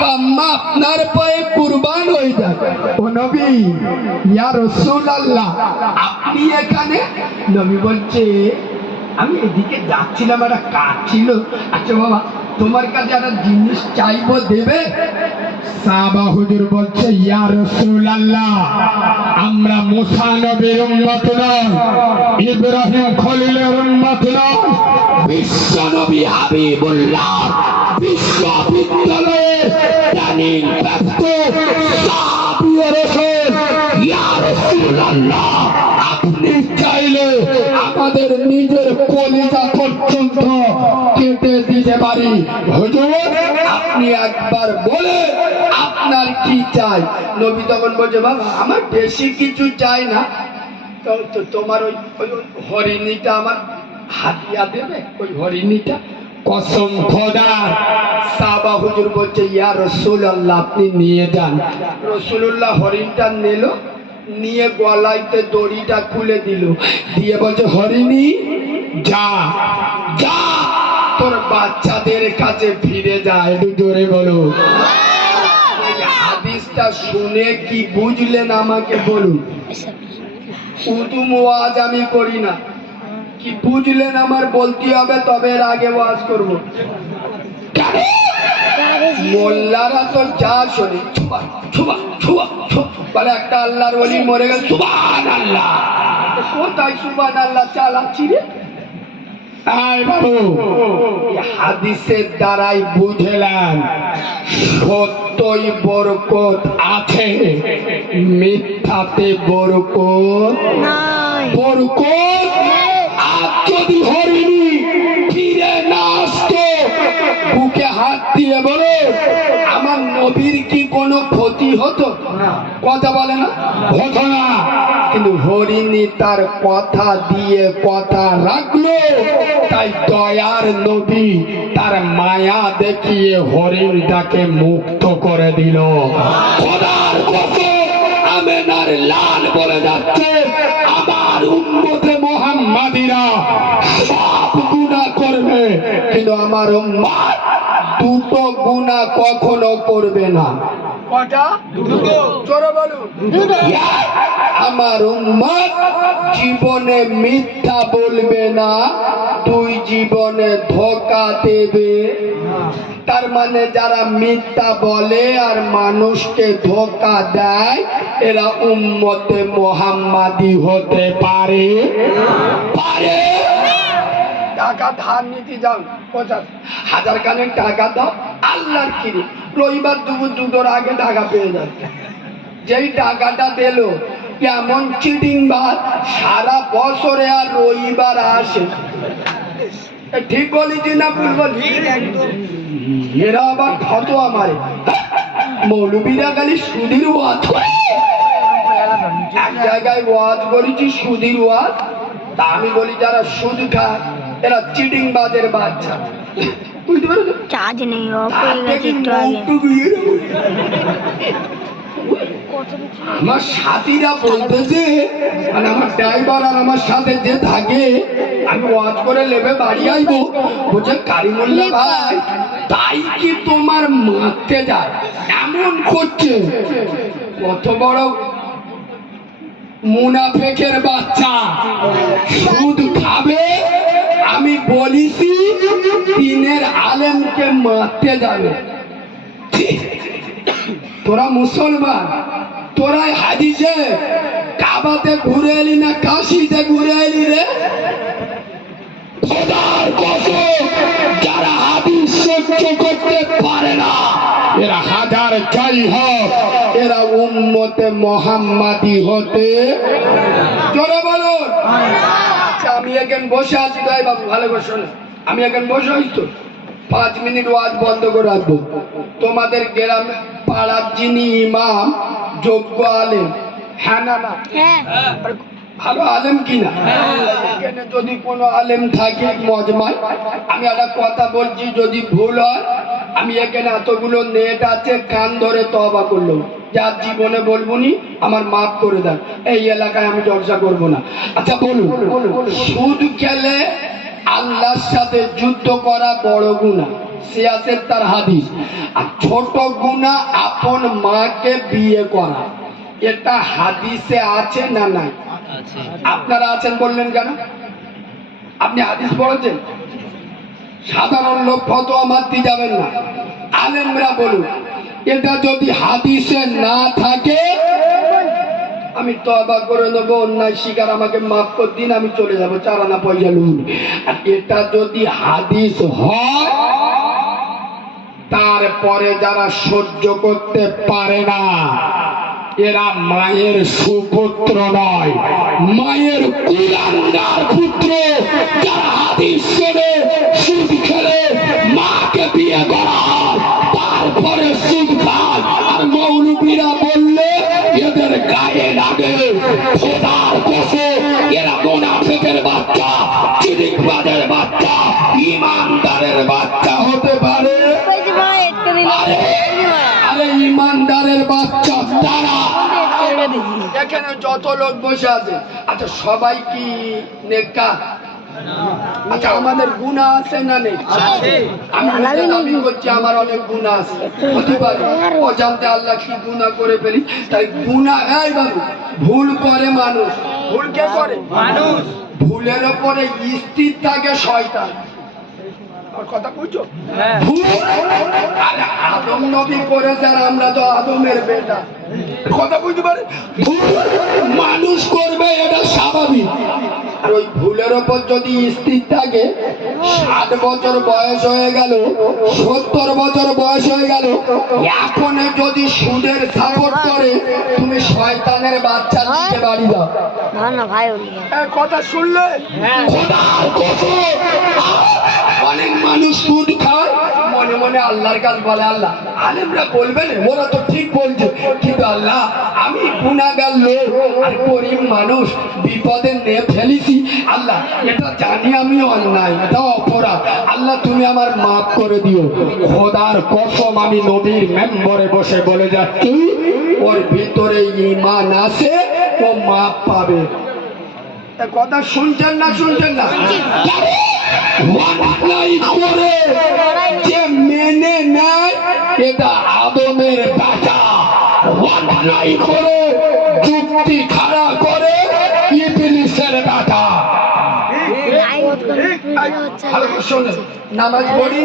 বাম্মা আপনার পায়ে কুরবান হয়ে যাক। ও নবী, ইয়া রাসূলুল্লাহ, আপনি এখানে? নবী বলছে, আমি এদিকে যাচ্ছিলাম, একটা কাজ ছিল। আচ্ছা বাবা, তোমার কাছে একটা জিনিস চাইবো, দেবে? সাহাবা হুজুর বলছে, ইয়া রাসূলুল্লাহ, আমরা মুসা নবীর উম্মত নয়, ইব্রাহিম খলিলের উম্মত নয়, বিশ্ব নবী হাবিবুল্লাহ বিশ্ববিদ্যালয়ের ট্রেনিং প্রাপ্ত সাহাবী রাসূল। ইয়া রাসূলুল্লাহ, আপনি চাইলে আমাদের নিজের কলিজা পর্যন্ত কেটে দিতে পারি। হুজুর, আপনি একবার বলে আপনার কি চাই? নবী তখন বলছে, বাবা আমার বেশি কিছু চাই না, তো তোমার ওই হরিণীটা আমার হাতিয়া দেবে, ওই হরিণীটা। কসম খোদার। সাহাবা হুজুর বলছে, ইয়া রাসূলুল্লাহ, আপনি নিয়ে যান। রাসূলুল্লাহ হরিণটা নিল, নিয়ে গলাইতে দড়িটা খুলে দিল, দিয়ে বলছে, হরিণী যা যা, তোর বাচ্চাদের কাছে ফিরে যা। একটু জোরে বলো। হাদিসটা শুনে কি বুঝলেন আমাকে বলুন? শুধু ওয়াজ আমি করি না, কি বুঝলেন আমার বলতে হবে, তবে এর আগে ওয়াজ করব। মোল্লারা তো যা শোনে ছুবা ছুবা ছুবা বলে, একটা আল্লাহর ওলি মরে গেল, সুবহানাল্লাহ। কোথায় সুবহানাল্লাহ চালাচ্ছি রে? বাবু, হাদিসের দ্বারাই বুঝলাম সত্যই বরকত আছে, মিথ্যাতে বরকত নাই। বরকত আর যদি হরিণী ফিরে না আসতো, বুকে হাত দিয়ে বলো, আমার নবীর কি কোনো ক্ষতি হতো? কথা বলে না, হতো না। কিন্তু হরিণী তার কথা দিয়ে কথা রাখলো, তাই দয়ার নবী তার মায়া দেখিয়ে হরিণটাকে মুক্ত করে দিল। খোদার কসম, আমেনার লাল বলে যাচ্ছে, আমার উম্মতে মুহাম্মাদিরা সব গুনাহ করবে, কিন্তু আমার উম্মত দুটো গুনাহ কখনো করবে না। কটা? দুটো। জোরে বলো। আমার উম্মত জীবনে মিথ্যা বলবে না, দুই জীবনে ধোঁকা দেবে। তার মানে যারা মিথ্যা বলে আর মানুষকে ধোঁকা দেয়, এরা উম্মতে মুহাম্মাদি হতে পারে পারে। টাকা ধার নিতে যাও, 50,000 খানেক টাকা দাও, আল্লাহর কিরি রবিবার দুপুর 2টোর আগে টাকা পেয়ে যাবে। যেই টাকাটা দিল, কেমন চিটিং বাদ, সারা বছরে আর রবিবার আসে। ঠিক বলেছি না ভুল বলছি? এরা আবার ফতোয়া মারে, মৌলবীরা খালি সুদির ওয়াজ করে। এক জায়গায় ওয়াজ করেছি, সুদির ওয়াজ, তা আমি বলি যারা সুদ খায় এরা চিটিং বাজের বাচ্চা। বুঝতে পারো? চার্জ নেই, অফ হয়ে গেছে একটু আগে। আমার সাথীরা বলতেছে, মানে আমার ড্রাইভার আর আমার সাথে যে থাকে, আমি ওয়াজ করে লেবে বাড়ি আইবো, বলছে কারিমুল্লাহ ভাই, তাই কি তোমার মারতে যায়? এমন করছে, কত বড় মুনাফেকের বাচ্চা, সুদ খাবে। আমি বলিছি দিনের আলেমকে মারতে যাবে। তোরা মুসলমান, তোরাই হাদিসে কাবাতে ঘুরে এলি না কাশিতে ঘুরে এলি রে? খোদার কসম, যারা হাদিস সহ্য করতে পারে না, এরা হাজার যাই হোক, এরা উম্মতে মুহাম্মাদি হতে। জোরে বলুন। আমি এখানে বসে আছি, তাই বাবু ভালো করে শোনো, আমি এখানে বসে আছি তো 5 মিনিট ওয়াজ বন্ধ করে রাখবো। তোমাদের গ্রামে পাড়ার যিনি ইমাম, যোগ্য আলেম, হ্যাঁ না না, ভালো আলেম কিনা, এখানে যদি কোনো আলেম থাকে মজমায়, আমি একটা কথা বলছি, যদি ভুল হয়, আমি এখানে এতগুলো নেট আছে, কান ধরে তওবা করলো, যার জীবনে বলবো নি, আমার মাফ করে দেন, এই এলাকায় আমি জলসা করবো না। আচ্ছা বলুন, সুদ খেলে আল্লাহর সাথে যুদ্ধ করা বড় গুনাহ? সিয়াসের তার হাদিস। আর ছোট গুনাহ আপন মাকে বিয়ে করা, এটা হাদিসে আছে না নাই? আপনারা আছেন বললেন কেন? আপনি হাদিস পড়েছেন? সাধারণ লোক ফতোয়া মানতে যাবেন না, আলেমরা বলুন। এটা যদি হাদিসে না থাকে আমি তওবা করে নেবো, অন্যায় শিকার আমাকে মাফ করে দিন, আমি চলে যাবো, 4 আনা পয়সা লুন। আর এটা যদি হাদিস হয়, তারপরে যারা সহ্য করতে পারে না, এরা মায়ের সুপুত্র নয়, মায়ের কুলাঙ্গার পুত্র। যারা হাদিস শুনে সুদ খেলে মাকে বিয়ে করা হয়, তারপরে সুদ খায়। আর মৌলবীরা বললে এদের গায়ে লাগে, খোদার কসম এরা মুনাফিকের বাচ্চা, চিরিকবাজের বাচ্চা, ইমানদারের বাচ্চা হতে পারে। আরে ইমানদারের বাচ্চা তারা। এখানে যত লোক বসে আছে, আচ্ছা সবাই কি নেককার? আচ্ছা আমাদের গুনাহ আছে না নেই? আমি দাবি করছি আমার অনেক গুনাহ আছে, হতে পারে অজান্তে আল্লাহ কি গুনাহ করে ফেলি। তাই গুনাহ, এই বাবু, ভুল করে মানুষ। ভুল কে করে? মানুষ। ভুলের উপরে স্থির থাকে শয়তান। কথা বুঝছো? আরে আদম নবী করেছে আর আমরা তো আদমের বেটা। কথা বুঝতে পারে? মানুষ করবে, এটা স্বাভাবিক। আর ওই ভুলের ওপর যদি স্থির থাকে, 60 বছর বয়স হয়ে গেল, 70 বছর বয়স হয়ে গেল, এখন যদি সুদের সাপোর্ট করে, তুমি শয়তানের বাচ্চা নিয়ে বাড়ি যাও। কথা শুনলে অনেক মানুষ সুদ খায়, মনে মনে আল্লাহর কাছে বলে, আল্লাহ আলেমরা বলবেন ওরা তো ঠিক বলছে, কিন্তু আল্লাহ আমি গুনাহগার লোক আর গরিব মানুষ, বিপদে নিয়ে ফেলেছি, আল্লাহ এটা জানি আমি অন্যায়, এটা অপরাধ, আল্লাহ তুমি আমার মাফ করে দিও। খোদার কসম আমি নবীর মেম্বরে বসে বলে যাচ্ছি, ওর ভিতরে ঈমান আছে, ও মাফ পাবে। কথা শুনছেন না? শুনছেন না? যে মেনে নেয় এটা আদমের বাচ্চা, অন্যায় করে যুক্তি খাড়া করে ইবলিসের বাচ্চা। নামাজ পড়ি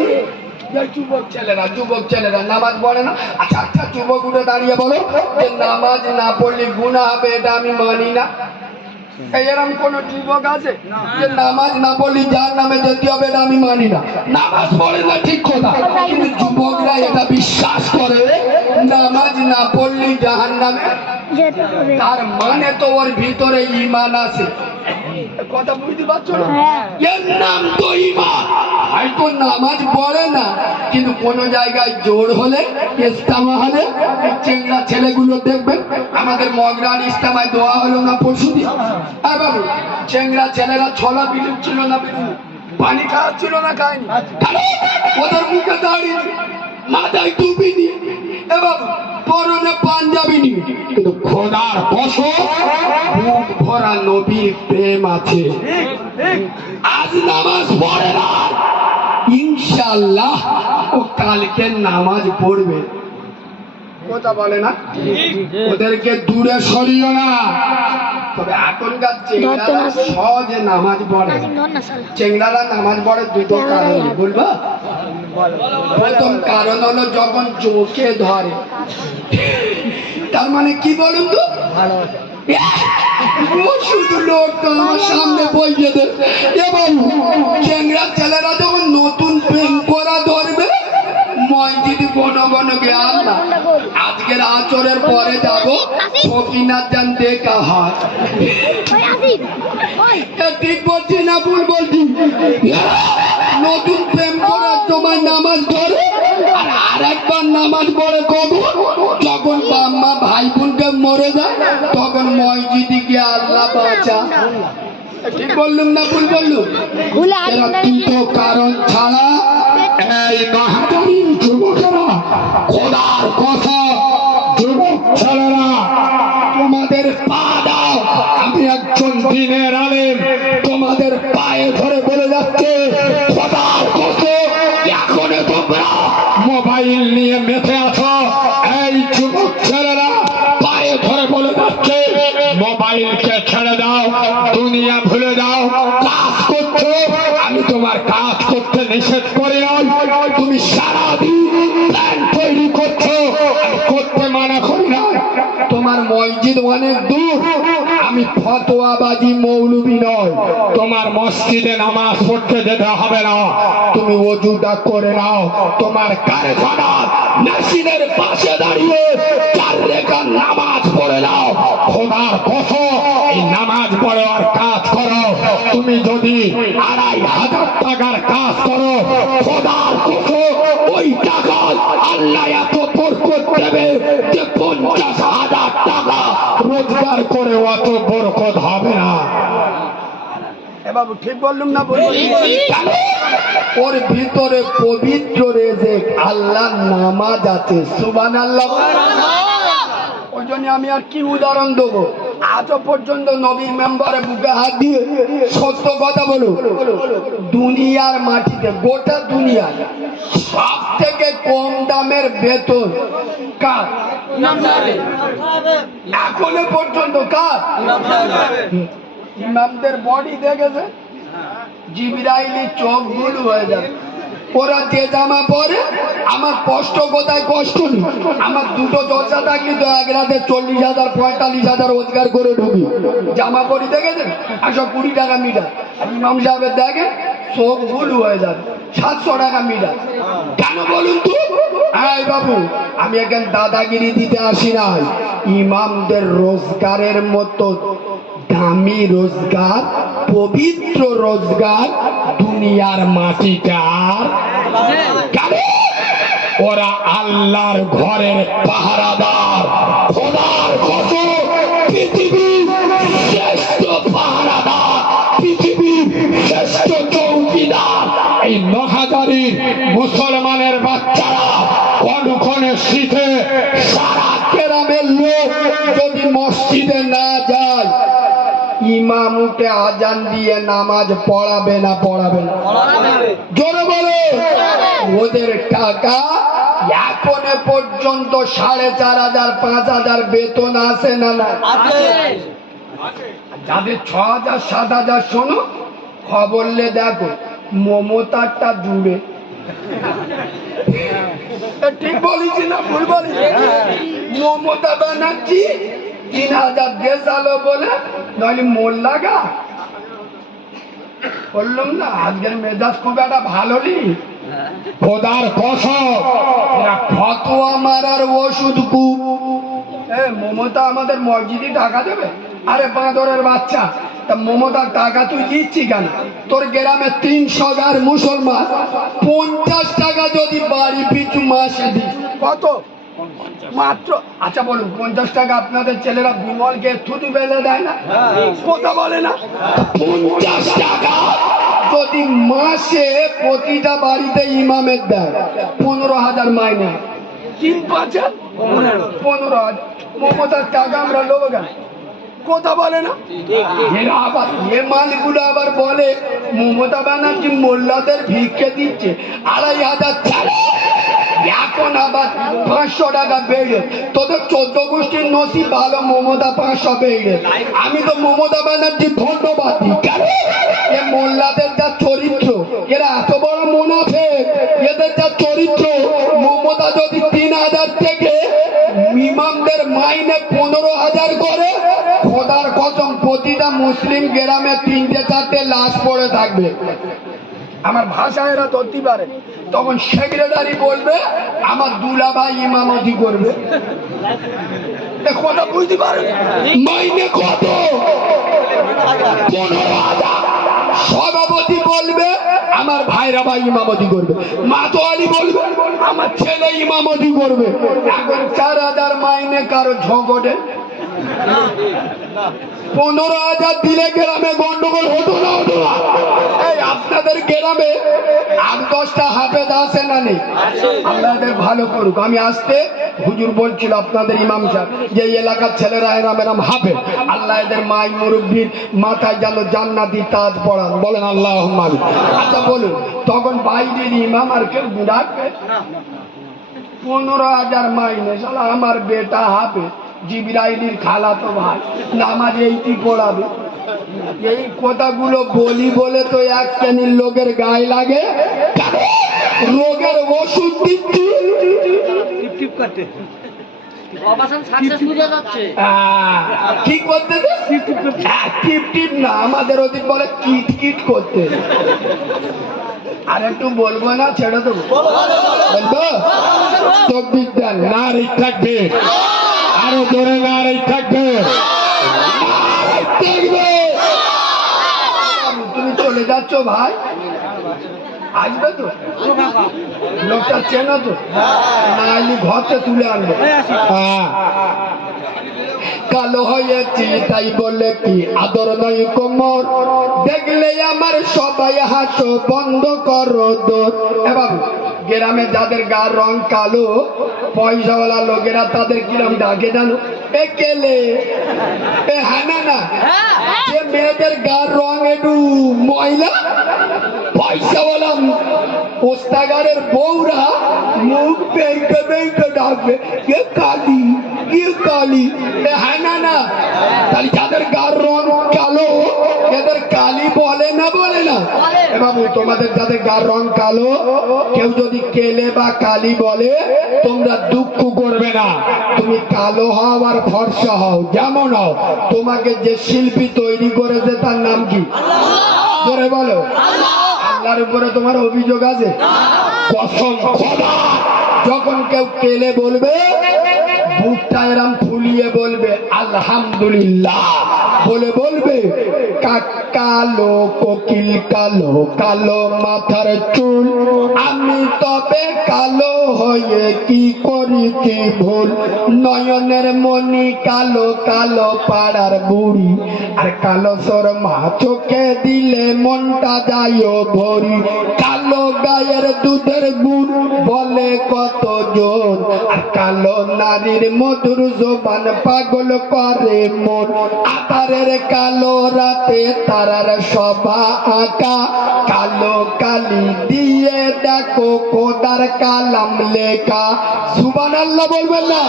যুবক ছেলেরা নামাজ পড়ে না। আচ্ছা আচ্ছা যুবক উঠে দাঁড়িয়ে বলো যে নামাজ না পড়লে গুনাহ হবে, এটা আমি মানি না। এরকম কোন যুবক আছে যে নামাজ না পড়লে যার নামে যেতে হবে, এটা আমি মানি না। নামাজ পড়ে না ঠিক কথা, কিন্তু যুবকরা এটা বিশ্বাস করে নামাজ না পড়লে জাহান্নামে। তার মানে তো ওর ভিতরে ঈমান আছে। কথা বুঝতে পারছো না? এর নাম তো ঈমান। হয়তো নামাজ পড়ে না, কিন্তু কোন জায়গায় জোর হলে, ইস্তেমা হলে, চেংড়া ছেলেগুলো দেখবেন, আমাদের মগরার ইস্তেমায় দোয়া হলো না পরশুদিন, বাবু চেংড়া ছেলেরা ছলা বিলুপ ছিল না, পানি খাওয়াচ্ছিল না, খায়নি, ওদের মুখে দাঁড়িয়ে মাথায় টুপি নিয়ে, বাবু পরনে পাঞ্জাবি নিয়ে, কিন্তু খোদার কসম বুক ভরা নবীর প্রেম আছে। আজ নামাজ পড়ে না, ইনশাআল্লাহ ও কালকে নামাজ পড়বে। কথা বলে না? ওদেরকে দূরে সরিও না। তবে এখনকার চেংড়ারা সহজে নামাজ পড়ে। চেংড়ারা নামাজ পড়ে দুটো কারণ বলবো। প্রথম কারণ হলো যখন চোখে ধরে, তার মানে কি বলুন তো, শুধু লোক তো আমার সামনে বইয়ে দেয়। এবং চেংড়া ছেলেরা যখন নতুন প্রেম করা ধরবে, মসজিদে ঘন ঘন গেল না, আজকের আচরের পরে যাবো ফকিনার যান দেখা হয়। ঠিক বলছি না ভুল বলছি? নতুন প্রেম করার সময় নামাজ পড়ে, আর আরেকবার নামাজ পড়ে কখন? যখন বাম্মা ভাই বোনকে মরে যায়, তখন মসজিদে গিয়ে আল্লাহ বাঁচা। ঠিক বললুম না ভুল বললুম? এরা দুটো কারণ ছাড়া এই মাহাতারিন যুবকেরা, খোদার কথা যুবক ছেলেরা, তোমাদের পা দাও। আমি একজন দিনের আলেম, তোমাদের পায়ে ধরে বলে যাচ্ছে খোদার কথা, এখন তো মোবাইল নিয়ে মেতে আছো, এই যুবক ছেলেরা পায়ে ধরে বলে যাচ্ছে মোবাইলকে ছেড়ে দাও, দুনিয়া ভুলে দাও, কাজ করছো। আমি তোমার কাজ করতে নিষেধ করি নাই, তুমি সারাদিন প্ল্যান তৈরি করছো, আমি করতে মানা করি না। তোমার মসজিদ অনেক দূর, আমি ফতোয়াবাজি মৌলবি নয়, তোমার মসজিদে নামাজ পড়তে যেতে হবে না, তুমি ওযুটা করে নাও, তোমার কারখানার মেশিনের পাশে দাঁড়িয়ে 4 রাকাত নামাজ পড়ে নাও। খোদার কসম, এই নামাজ পড়ে আর কাজ করো। তুমি যদি 2,500 টাকার কাজ করো, খোদার কসম ওই টাকায় আল্লাহ এত বরকত দেবে যে 50,000 টাকা রোজগার করে অত বরকত হবে না। বাবু ঠিক বললুম না? কেন? ওর ভিতরে পবিত্র রেজেক আল্লাহর নামাজ আছে। সুবহানাল্লাহ। ওই জন্য আমি আর কি উদাহরণ দেবো? আজও পর্যন্ত নবীর মেম্বারে বুকে হাত দিয়ে সত্য কথা বলো, দুনিয়ার মাটিতে, গোটা দুনিয়া সব থেকে কম দামের বেতন কার? এখনো পর্যন্ত কার? ইমামদের বডি দেখেছে, জিবরাইলি চোখ গুলো হয়ে যাবে। ওরা যে জামা পরে, আমার কষ্ট কোথায়? কষ্ট নেই। আমার দুটো দরজা থাকলে তো এক রাতে 40,000 45,000 রোজগার করে ঢুকি। জামা পরি দেখেছেন 120 টাকা মিটার, আর ইমাম সাহেবের দেখে চোখ গুলো হয়ে যাবে 700 টাকা মিটার। কেন বলুন তো? এই বাবু, আমি এখন দাদাগিরি দিতে আসি নাই। ইমামদের রোজগারের মতো দামি রোজগার, পবিত্র রোজগার দুনিয়ার মাটিটার। কেন? ওরা আল্লাহর ঘরের পাহারাদার। খোদার কসম, পৃথিবীর শ্রেষ্ঠ পাহারাদার, পৃথিবীর শ্রেষ্ঠ চৌকিদার। এই মহাজারির মুসলমানের বাচ্চারা কনকনে শীতে সারা গ্রামের লোক যদি মসজিদে না যায়, ইমাম উঠে আজান দিয়ে নামাজ পড়াবে না? পড়াবে না? জোরে বলো। ওদের টাকা এখনো পর্যন্ত 4,500 5,000 বেতন আসে না? না, যাদের 6,000 7,000 শোনো খবরলে দেখো মমতারটা জুড়ে। ঠিক বলেছি না ভুল বলেছি? মমতা ব্যানার্জি 3,000 দেশালো বলে, নইলে মোল্লা গা বললাম না, আজকের মেজাজ খুব একটা ভালো নেই। খোদার কসম, এরা ফতোয়া মারার ওষুধ কু। মমতা আমাদের মসজিদে টাকা দেবে? আরে বাঁদরের বাচ্চা, তা মমতার টাকা তুই দিচ্ছি কেন? তোর গ্রামে 300,000 মুসলমান, 50 টাকা যদি বাড়ি পিছু মাসে দিস, কত? মাত্র। আচ্ছা বলুন, 50 টাকা আপনাদের ছেলেরা বিমলকে থুতু বেঁধে দেয় না? কথা বলে না? 50 টাকা যদি মাসে প্রতিটা বাড়িতে ইমামের দেয় 15,000 মাইনে, 3 5 15,000। মমতার টাকা আমরা লোক কেন? কথা বলে না? এরা আবার এ মালগুলো আবার বলে মমতা ব্যানার্জি মোল্লাদের ভিক্ষে দিচ্ছে 2,500 টাকা। এখন আবার 500 টাকা বেড়ে, তোদের 14 গোষ্ঠীর নসিব ভালো, মমতা 500 বেড়ে। আমি তো মমতা ব্যানার্জির ধন্যবাদ দিই। কেন? এ মোল্লাদের যা চরিত্র, এরা এত বড় মুনাফিক, এদের যা চরিত্র। মমতা যদি 3,000 থেকে ইমামদের মাইনে 15,000 করে, খোদার কসম প্রতিটা মুসলিম গ্রামে 3টে 4টে লাশ পড়ে থাকবে। আমার ভাষা এরা ধরতে পারে, তখন সেক্রেটারি বলবে আমার দুলাভাই ইমামতি করবে। কথা বুঝতে পারে? মাইনে কত? 15,000। সভাপতি বলবে আমার ভাইরা ভাই ইমামতি করবে। মাতোয়ালি বলবে আমার ছেলে ইমামতি করবে। এখন 4,000 মাইনে কারো ঝগড়ে 15,000 দিলে গ্রামে গন্ডগোল হতো না? হতো না? এই আপনাদের গ্রামে 8-10টা হাফেজ আছে না নেই? আল্লাহ এদের ভালো করুক। আমি আসতে হুজুর বলছিল আপনাদের ইমাম সাহেব যে এই এলাকার ছেলেরা এরাম এরাম হাফেজ, আল্লাহ এদের মাই মুরব্বীর মাথায় যেন জান্নাতি তাজ পড়ান। বলেন আল্লাহুম্মা আমিন। আচ্ছা বলুন, তখন বাইরের ইমাম আর কেউ ডাকবে? 15,000 মাইনে। শালা আমার বেটা হবে জিবরাইলের খালাতো ভাই, নামাজ এইটি পড়াবে। এই কথাগুলো বলি বলে তো এক শ্রেণীর লোকের গায়ে লাগে। রোগের ওষুধ দিচ্ছি, কি করতে দে? টিপ টিপ না, আমাদের ওদিক বলে কিট কিট করতে। আর একটু বলবো না, ছেড়ে দেবো? বলবো তো বিদ্যান নারী থাকবে, আরো জোরে নারী থাকবে, নারী থাকবে। তুমি চলে যাচ্ছ ভাই, আসবে তো? লোকটা চেনো তো? না এলে ঘরতে তুলে আনবে। হ্যাঁ, কালো হয়েছি তাই বলে কি আদর নয় কোমর, দেখলে আমার সবাই হাসো, বন্ধ করো দোর। এ বাবু, গ্রামে যাদের গার রং কালো, পয়সাওয়ালা লোকেরা তাদের কিরম ডাকে জানো? এ কেলে, এ হানা না। যে মেয়েদের গার রং একটু ময়লা, পয়সাওয়ালা পোস্তাগারের বউরা মুখ বেঁকে বেঁকে ডাকবে, এ কালি, এ কালি। এ হানা না। তাহলে যাদের গার রং কালো এদের কালি বলে না, বলে না? এ বাবু, তোমাদের যাদের গার রং কালো কেউ যদি কেলে বা কালি বলে, তোমরা দুঃখ করবে না। তুমি কালো হও আর ফর্সা হও, যেমন হও, তোমাকে যে শিল্পী তৈরি করেছে তার নাম কি? ধরে বলো। আল্লাহর উপরে তোমার অভিযোগ আছে? কসম খোদা, যখন কেউ কেলে বলবে বুকটা এরম ফুলিয়ে বলবে আলহামদুলিল্লাহ বলে বলবে, কালো কোকিল কালো, কালো মাথার চুল, আমি তবে কালো হয়ে কি করি কি ভুল, নয়নের মনি কালো, কালো পাড়ার বুড়ি, আর কালো সরমা চোখে দিলে মনটা যায় ভরি, কালো গায়ের দুধের গুড় বলে কত জন, আর কালো নারীর মধুর জবান পাগল করে মন, আধারের কালো রাতে তারার সভা আঁকা, কালো কালি দিয়ে দেখো খোদার কালাম লেখা। সুবহানাল্লাহ বলবেন না?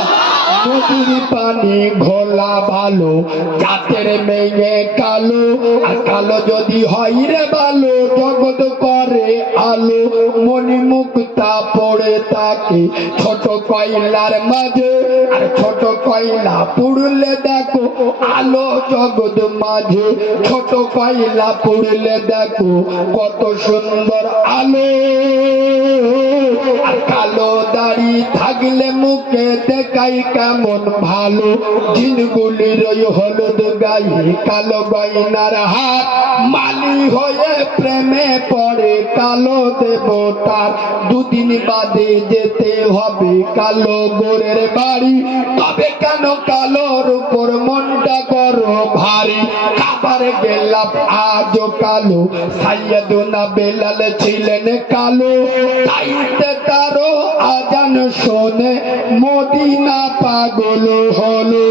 নদীর পানি ঘোলা ভালো, জাতের মেয়ে কালো, আর কালো যদি হয় রে ভালো, জগৎ করে আলো, মনি মুক্তা পড়ে থাকে ছোট কয়লার মাঝে, আর ছোট কয়লা পুড়লে দেখো আলো জগৎ মাঝে, ছোট কয়লা পুড়লে দেখো কত সুন্দর আলো, আর কালো দাড়ি থাকলে মুখে দেখাই কেমন ভালো, জিনগুলির ওই হলুদ গায়ে কালো গয়নার হাত, মালি হয়ে প্রেমে পড়ে কালো দেবতার, দুদিন বাদে যেতে হবে কালো গোরের বাড়ি, তবে কেন কালোর উপর মনটা করো ভারী, খাবার গেলাম আজও কালো, সাইয়েদনা বেলাল ছিলেন কালো, তাইতে তারও আজান শোনে মদিনা পাগল হলো,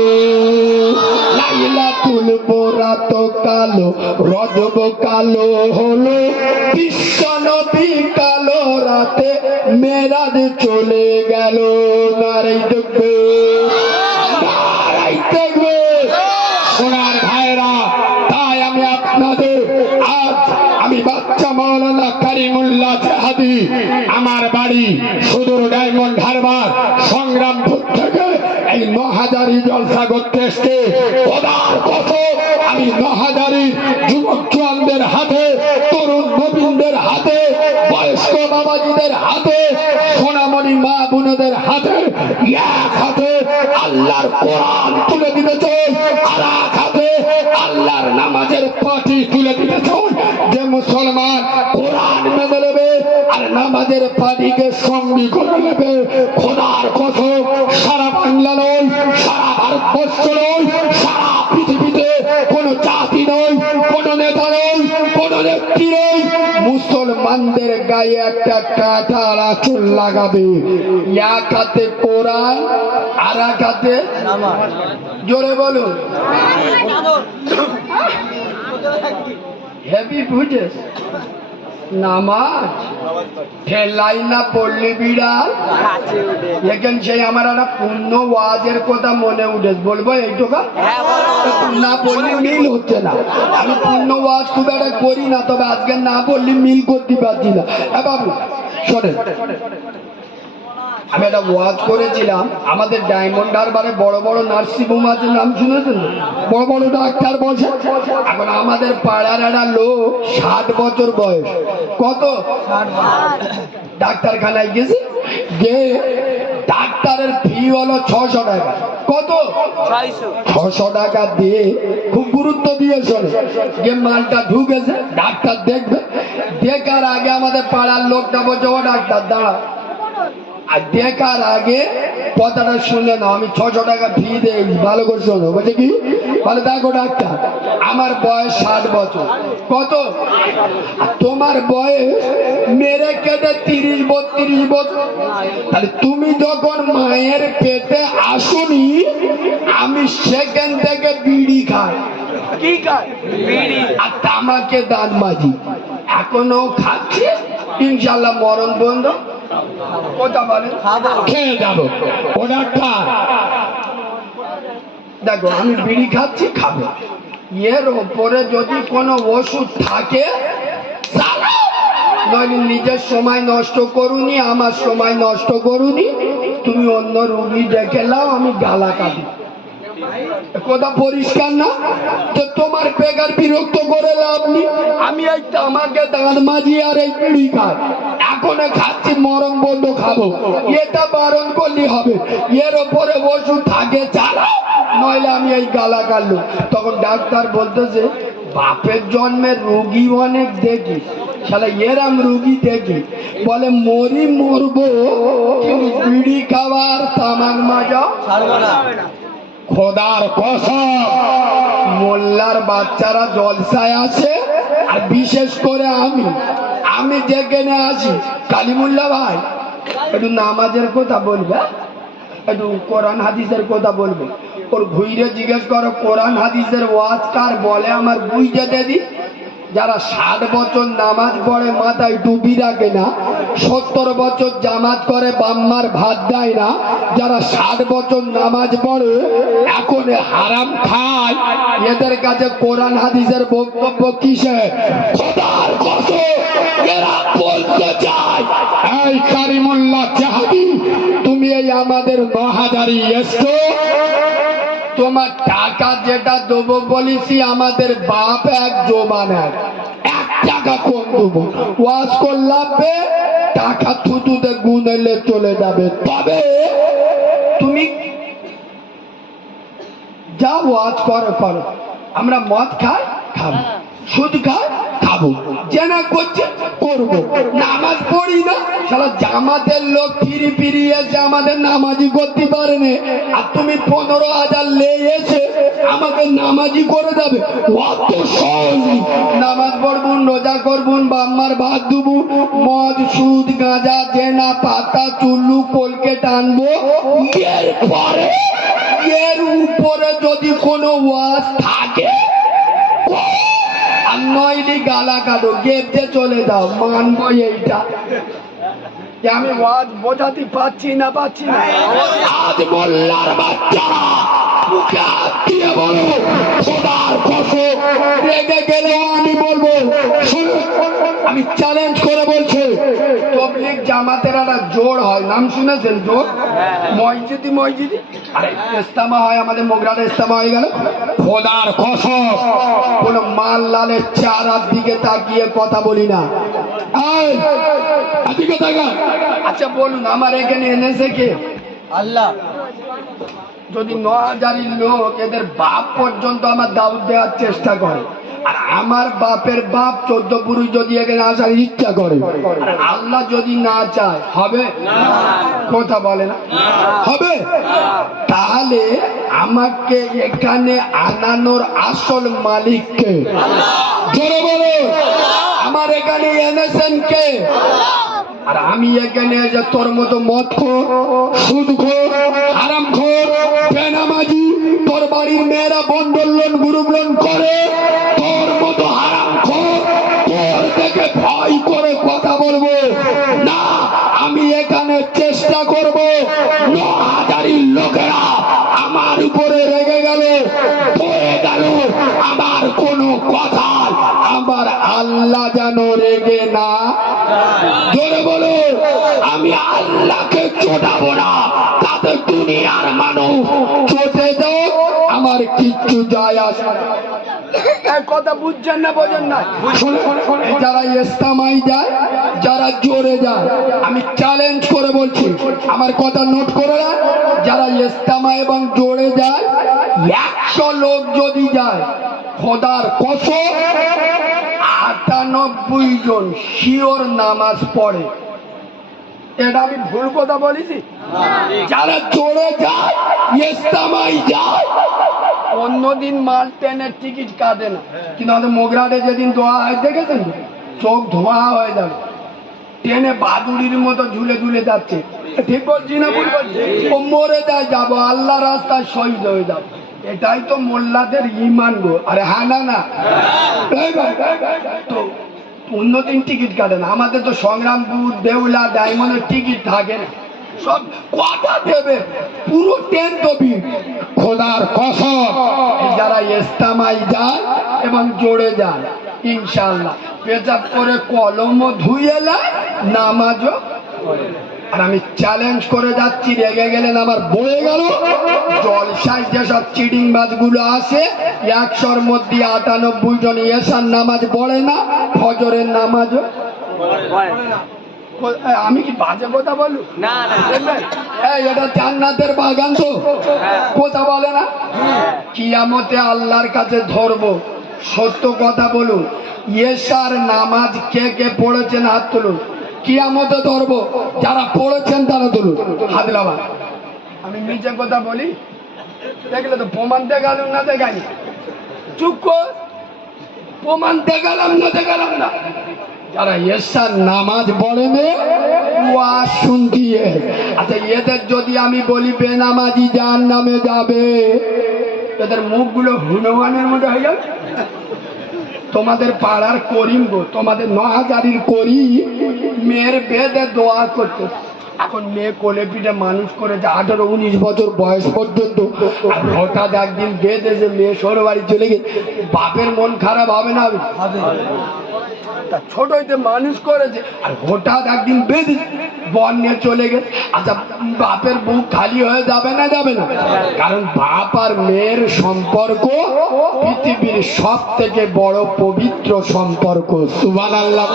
লাইলাতুল বরাত কালো, রজব কালো হলো, বিশ্ব নবী কালো রাতে মেরাজ চলে গেল। নারাই দেখবে, নারাই দেখবে সোনার ভাইরা। তাই আমি আপনাদের আজ আমি বাচ্চা মাওলানা কারিমুল্লাহ জাহাদি, আমার বাড়ি সুদূর ডায়মন্ড হারবার সংগ্রামপুর থেকে এই মহাজারি জলসা করতে এসছে। খোদার কসম, আমি মহাজারি যুবক জওয়ানদের হাতে, তরুণ নবীনদের হাতে, বয়স্ক বাবাজিদের হাতে, সোনামণি মা বোনদের হাতে, এক হাতে আল্লাহর কোরআন তুলে দিতে চাই, আর এক হাতে আল্লাহর নামাজের পাটি তুলে দিতে চাই। যে মুসলমান কোরআন মেনে নেবে আর নামাজের পাটিকে সঙ্গী করে নেবে, খোদার কসম সারা বাংলা নয়, সারা ভারতবর্ষ নয়, সারা পৃথিবীতে কোন জাতি নয়, কোন নেতা নয়, কোন নেত্রী নয়, মুসলমানদের গায়ে একটা কাঁঠার আঁচল লাগাবে। এক হাতে কোরআন আর এক হাতে জোরে বলুন হেভি বুঝেস নামাজ ঠেলাই না পড়লি বিড়াল দেখেন সেই আমার একটা পূর্ণ ওয়াজের কথা মনে উঠে বলবো এইটুকু না পড়লি মিল হচ্ছে না। আমি পূর্ণ ওয়াজ খুব একটা করি না, তবে আজকে না পড়লি মিল করতে পারছি না। হ্যাঁ বাবু শোনেন, আমি একটা ওয়াজ করেছিলাম আমাদের ডায়মন্ড হারবারে বড় বড় নার্সিং হোম আছে, নাম শুনেছেন? বড় বড় ডাক্তার বসে। এখন আমাদের পাড়ার একটা লোক 60 বছর বয়স, কত ডাক্তারখানায় গেছে, গিয়ে ডাক্তারের ফি হলো 600 টাকা। কত? 600 টাকা দিয়ে খুব গুরুত্ব দিয়ে শোনে, যে মালটা ঢুকেছে ডাক্তার দেখবে। দেখার আগে আমাদের পাড়ার লোকটা বলছে, ও ডাক্তার দাঁড়া, আর দেখার আগে কথাটা শুনে নাও, আমি 600 টাকা ফি দেই, ভালো করে শোনো। বলছে কি? বলে দেখো ডাক্তার, আমার বয়স 60 বছর। কত? তোমার বয়স মেরে কেটে 30-32 বছর। তাহলে তুমি যখন মায়ের পেটে আসুনি, আমি সেখান থেকে বিড়ি খাই। কি খাই? বিড়ি আর তামাকে দাঁত মাজি, এখনো খাচ্ছি। ইনশাল্লাহ মরণ বন্ধ কথা বলে খেয়ে যাবো। ও ডাক্তার, দেখো আমি বিড়ি খাচ্ছি, খাবো, এর ওপরে যদি কোনো ওষুধ থাকে নইলে নিজের সময় নষ্ট করুনি, আমার সময় নষ্ট করুনি, তুমি অন্য রুগী ডেকে নাও, আমি গালা কাটি। কথা পরিষ্কার না? তো তোমার বেকার বিরক্ত করে লাভ নেই। আমি এই আমাকে দাঁত মাজি আর এই বিড়ি খাই, এখন খাচ্ছি, মরণ বন্ধ খাবো, এটা বারণ করলে হবে। এর ওপরে ওষুধ থাকে চালাও, নইলে আমি এই গালা কাটলো। তখন ডাক্তার বলতেছে, বাপের জন্মের রুগী অনেক দেখি, শালা এরাম রুগী দেখি, বলে মরি মরবো কিন্তু বিড়ি খাওয়ার তামাক মাজা ছাড়বো না। খোদার কসম, মোল্লার বাচ্চারা জলসায় আছে, আর বিশেষ করে আমি যেখানে আছি, কালিমুল্লা ভাই একটু নামাজের কথা বলবে, একটু কোরআন হাদিসের কথা বলবে। ওর ঘুরে জিজ্ঞেস করো কোরআন হাদিসের ওয়াজ কার বলে, আমার বুঝতে দেদি। যারা 60 বছর নামাজ পড়ে মাথায় টুপি রাখে না, 70 বছর জামাত করে বাম্মার ভাত দেয় না, যারা 60 বছর নামাজ পড়ে এখন হারাম খায়, এদের কাছে কোরআন হাদিসের বক্তব্য কিসে? খোদার কসম, এরা বলতে চায়, এই কারিমুল্লাহ জাহাদি, তুমি এই আমাদের 9000 এসছো, তোমার টাকা যেটা দেবো বলেছি, আমাদের বাপ এক জোবান, 1 টাকা কম দেবো। ওয়াজ করলাবে টাকা থুতুতে গুনেলে চলে যাবে, তবে তুমি যা ওয়াজ করো করো। আমরা মদ খাই, খাবো, সুদ খাই, খাবো, জেনা করছে করবো, নামাজ পড়ি না, সারা জামাতের লোক ফিরি ফিরি এসে আমাদের নামাজি করতে পারেনি, আর তুমি 15,000 লেগেছে আমাদের নামাজি করে দেবে। অত সহজ নামাজ পড়বুন, রোজা করবুন, বাম্মার ভাত দেবো, মদ সুদ গাঁজা জেনা পাতা চুল্লু কলকে টানবো, এরপরে এর উপরে যদি কোনো ওয়াজ থাকে আর নইলে গালা কাটো, গেপতে চলে যাও, মানবো এইটা। আমি ওয়াজ বোঝাতে পারছি না। আজ মোল্লার বাচ্চারা মুখে হাত দিয়ে বলো, খোদার কসম, রেগে গেলেও আমি বলবো, শুনুন, আমি চ্যালেঞ্জ করে বলছি, তবলিগ জামাতের একটা জোর হয়, নাম শুনেছেন? জোর মসজিদি আরে ইস্তেমা হয়, আমাদের মোগরার ইস্তেমা হয়ে গেল, খোদার কসম, কোন মাল লালের চেহারার দিকে তাকিয়ে কথা বলি না। এই এদিকে তাকা। আচ্ছা বলুন, আমার এখানে এনেছে কে? আল্লাহ। যদি 9,000 লোক এদের বাপ পর্যন্ত আমার দাওয়াত দেওয়ার চেষ্টা করে, আর আমার বাপের বাপ 14 পুরুষ যদি এখানে আসার ইচ্ছা করে, আর আল্লাহ যদি না চায়, হবে? কথা বলে না হবে? তাহলে আমাকে এখানে আনানোর আসল মালিককে জোরে বলো, আমার এখানে এনেছেন কে? আর আমি এখানে যে তোর মতো মদ খোর, সুদ খোর, হারাম খোর, বেনামাজি, তোর বাড়ির মেয়েরা বন্ধন লোন গ্রুপ লোন করে, তোর মতো হারাম খোর, তোর থেকে ভয় বাড়াবাড়ি করে কথা বলবো না, আমি এখানে চেষ্টা করব 9,000 লোকেরা আমার উপরে রেগে গেল, পড়ে গেল, আমার কোনো কথা আমার আল্লাহ যেন রেগে না। জোরে বলো, আমি আল্লাহকে চোটাবো না, তাতে দুনিয়ার মানুষ চটে যাও, আমার কিচ্ছু যায় আসে না। এক কথা বুঝছেন না, বোঝেন না? যারা ইস্তেমায় যায়, যারা জোরে যায়, আমি চ্যালেঞ্জ করে বলছি, আমার কথা নোট করে না, যারা ইস্তেমা এবং জোরে যায়, 100 লোক যদি যায়, খোদার কসম 98 জন শিওর নামাজ পড়ে। এটা আমি ভুল কথা বলেছি? যারা জোরে যায়, ইস্তেমায় যায়, অন্যদিন মাল ট্রেনের টিকিট কাটে না, কিন্তু আমাদের মোগরাটে যেদিন দোয়া হয় দেখেছেন তো? চোখ ধোঁয়া হয়ে যাবে, ট্রেনে বাদুড়ির মতো ঝুলে ঝুলে যাচ্ছে। ঠিক বলছি না ভুল বলছি? ও মরে যায়, যাবো আল্লাহ রাস্তায় শহীদ হয়ে যাবো। এটাই তো মোল্লাদের ইমান গো। আরে হ্যাঁ না না, তো অন্যদিন টিকিট কাটে না, আমাদের তো সংগ্রামপুর, দেউলা, ডায়মন্ডের টিকিট থাকে না, সব কথা দেবে, পুরো ট্রেন তো ভিড়। খোদার কসম যারা ইস্তেমায় যায় এবং জোরে যায়, ইনশাআল্লাহ পেশাব করে কলমও ধুয়ে নেয়, নামাজও। আর আমি চ্যালেঞ্জ করে যাচ্ছি, রেগে গেলেন আমার বয়ে গেল, জলসায় যেসব চিডিং বাজগুলো আছে, 100-র মধ্যে 98 জন এশার নামাজ পড়ে না, ফজরের নামাজও। আমি কি বাজে কথা বলু? এটা জান্নাতের বাগান তো, কথা বলে না? কিয়ামতে আল্লাহর কাছে ধরবো, সত্য কথা বলুন, এশার নামাজ কে কে পড়েছেন হাত তুলুন। কিয়ামতে ধরবো, যারা পড়েছেন তারা তুলুন হাত। লাভা আমি নিচে কথা বলি, দেখলে তো প্রমাণ দেখালাম না, দেখাইনি, চুপ কর, প্রমাণ দেখালাম না, দেখালাম না। যারা এশার নামাজ পড়ে নে, ওয়াজ শুনতি। আচ্ছা, এদের যদি আমি বলি বেনামাজি জাহান্নামে যাবে, এদের মুখগুলো হনুমানের মতো হয়ে যাবে। তোমাদের পাড়ার করিম গো, তোমাদের 9,000-এর করিম মেয়ের বেদে দোয়া করতে। এখন মেয়ে কোলে পিঠে মানুষ করেছে 18-19 বছর বয়স পর্যন্ত, আর হঠাৎ একদিন বেদে যে মেয়ে সর বাড়ি চলে গেছে, বাপের মন খারাপ হবে না? ছোট হইতে মানুষ করেছে, আর হঠাৎ একদিন বেদে বন নিয়ে চলে গেছে। আচ্ছা, বাপের বুক খালি হয়ে যাবে না? যাবে না? কারণ বাপ আর মেয়ের সম্পর্ক পৃথিবীর সব থেকে বড় পবিত্র সম্পর্ক। সুবহানাল্লাহ।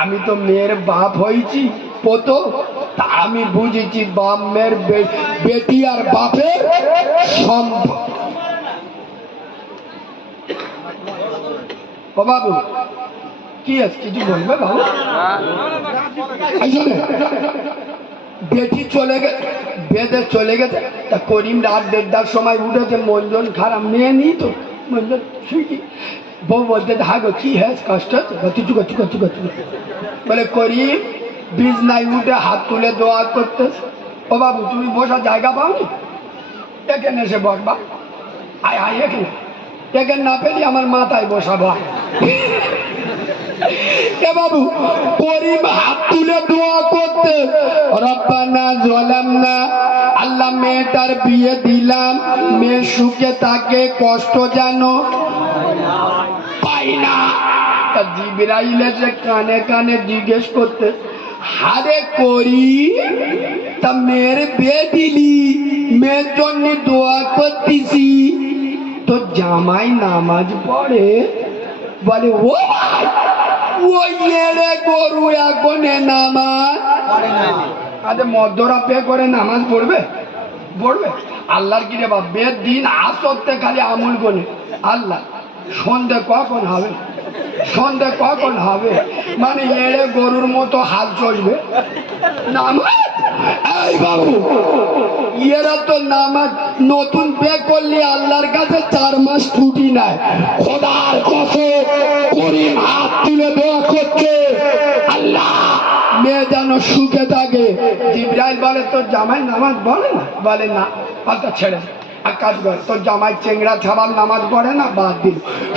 আমি তো মেয়ের বাপ হয়েছি পতো, তা আমি বুঝেছি বাপ মেয়ের বেটি আর বাপের সম্পর্ক। ও বাবু, কি আছে, কিছু বলবে বাবু? বেটি চলে গেছে, বেদে চলে গেছে, তা করিম রাত 1:30-র সময় উঠেছে, মনজন খারাপ, মেয়ে নি তো মনজন সুখী। বউ বলতে, হ্যাঁ গো কি হ্যাঁ কষ্ট হচ্ছে? চুকা চুকা চুকা চুকা। বলে করিম বিছনায় উঠে হাত তুলে দোয়া করতে। ও বাবু, তুমি বসার জায়গা পাওনি? এখানে এসে বসবা। আয় আয়, এখানে এখানে না পেলি আমার মাথায় বসাবো। এ বাবু, করিম হাত তুলে দোয়া করতে, রব্বানা যালামনা, আল্লাহ মেয়েটার বিয়ে দিলাম, মেয়ে সুখে থাকে, কষ্ট যেন পাই না। তা জিবরাইল এসে কানে কানে জিজ্ঞেস করতে, হারে করিম, তা মেয়ের বিয়ে দিলি, মেয়ের জন্য দোয়া করতেছি, তো জামাই নামাজ পড়ে? বলে, ও ভাই, ওই এড়ে গরু এখন নামাজ আরে মধ্যরা পে করে নামাজ পড়বে? পড়বে? আল্লাহর কি রে বাপ, বেদ দিন আসতে খালি আমল গনে আল্লাহ, সন্ধে কখন হবে, সন্ধে কখন হবে, মানে এড়ে গরুর মতো হাল চলবে নামাজ। এই বাবু, এরা তো নামাজ নতুন বে করলে আল্লাহর কাছে 4 মাস ছুটি নাই। খোদার কসম, করিম হাত তুলে দোয়া করছে, আল্লাহ মেয়ে যেন সুখে থাকে। জিবরাইল বলে, তোর জামাই নামাজ পড়ে না? বলে না। আচ্ছা ছেড়ে আর কাজ কর, তোর জামাই চেংড়া ছাবাল নামাজ পড়ে না? বাদ দিল।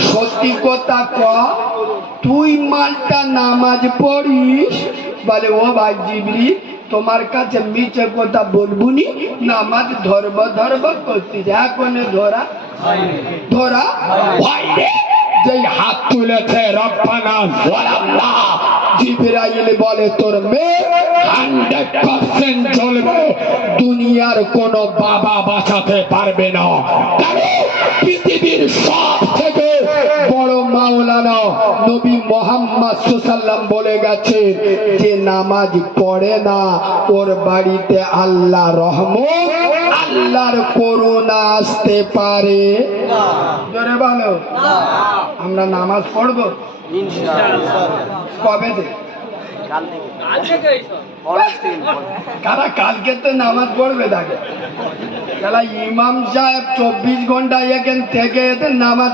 সত্যি কথা ক, তুই মালটা নামাজ পড়িস? বলে ও ভাই জিবরি, তোমার কাছে মিছে কথা বলবুনি, নামাজ ধর্ম করতিস, এখন ধরা ধরা ভয় রে, যেই হাত তুলেছে রব্বানা ওয়ালাল্লাহ, জিবরাইল বলে তোর মেয়ে 100% চলবে, দুনিয়ার কোন বাবা বাঁচাতে পারবে না। কারণ পৃথিবীর সব থেকে বড় মাওলানা নবী মুহাম্মদ সাল্লাল্লাহু বলে গেছে, যে নামাজ পড়ে না ওর বাড়িতে আল্লাহ রহমত, আল্লাহর করুণা আসতে পারে জোরে বলো। আমরা নামাজ পড়বো কবে থেকে? কারা কালকে তো নামাজ পড়বে? থাকে তাহলে ইমাম সাহেব 24 ঘন্টা এখান থেকে এতে নামাজ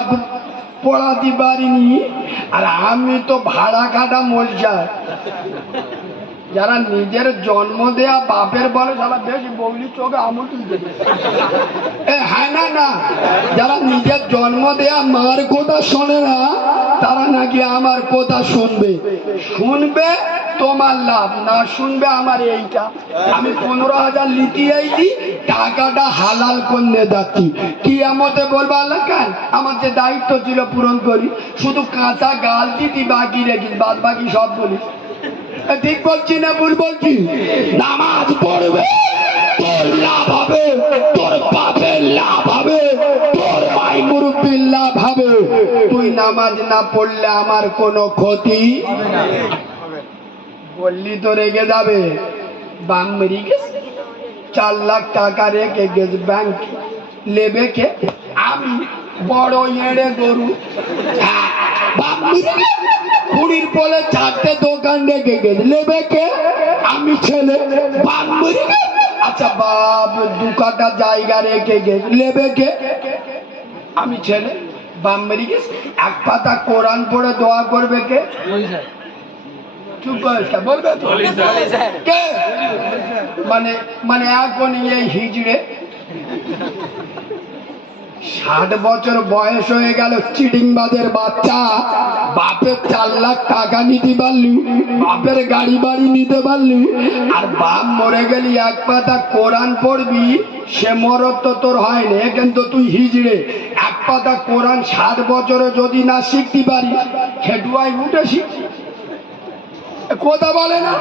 পড়াতে পারিনি, আর আমি তো ভাড়া খাটা মলসা। যারা নিজের জন্ম দেয়া বাপের বলে সারা বেশি বৌলি চোখে আমল তুলতে, হ্যাঁ না না, যারা নিজের জন্ম দেয়া মার কথা শোনে না, তারা নাকি আমার কথা শুনবে। শুনবে তোমার লাভ, না শুনবে আমার এইটা। আমি 15,000 লিখি আইছি, টাকাটা হালাল করে যাচ্ছি। কিয়ামতে বলবো আল্লাহ কেন আমার যে দায়িত্ব ছিল পূরণ করি, শুধু কাঁচা গাল দিতি বাকি রেখিস, বাদ বাকি সব বলিস। ঠিক বলছি না ভুল বলছি? নামাজ পড়বে, তোর লাভ হবে, তোর বাপের লাভ হবে, তোর ভাই মুরব্বির লাভ হবে। তুই নামাজ না পড়লে আমার কোনো ক্ষতি বললি তো রেগে যাবে। বাং মেরি গেছে, 4 লাখ টাকা রেখে গেছে ব্যাংক, লেবে কে? আমি বড় এড়ে গরু, কুড়ির পরে 4টে দোকান রেখে গেছে, লেবে কে? আমি ছেলে। আচ্ছা বাপ 2 কাঠা জায়গা রেখে গেছে, লেবে কে? আমি ছেলে। বাম মেরি গেছে, 1 পাতা কোরআন পড়ে দোয়া করবে কে? চুপ করে বলবে তো কে? মানে এখন এই হিজড়ে 60 বছর বয়স হয়ে গেল, চিটিংবাজের বাচ্চা, বাপের 4 লাখ টাকা নিতে পারলি, বাপের গাড়ি বাড়ি নিতে পারলি, আর বাপ মরে গেলি 1 পাতা কোরআন পড়বি, সে মরদ তো তোর হয়নি, কিন্তু তুই হিজড়ে 1 পাতা কোরআন 60 বছরে যদি না শিখতে পারি, খেটুয়াই উঠে শিখ কথা বলে না।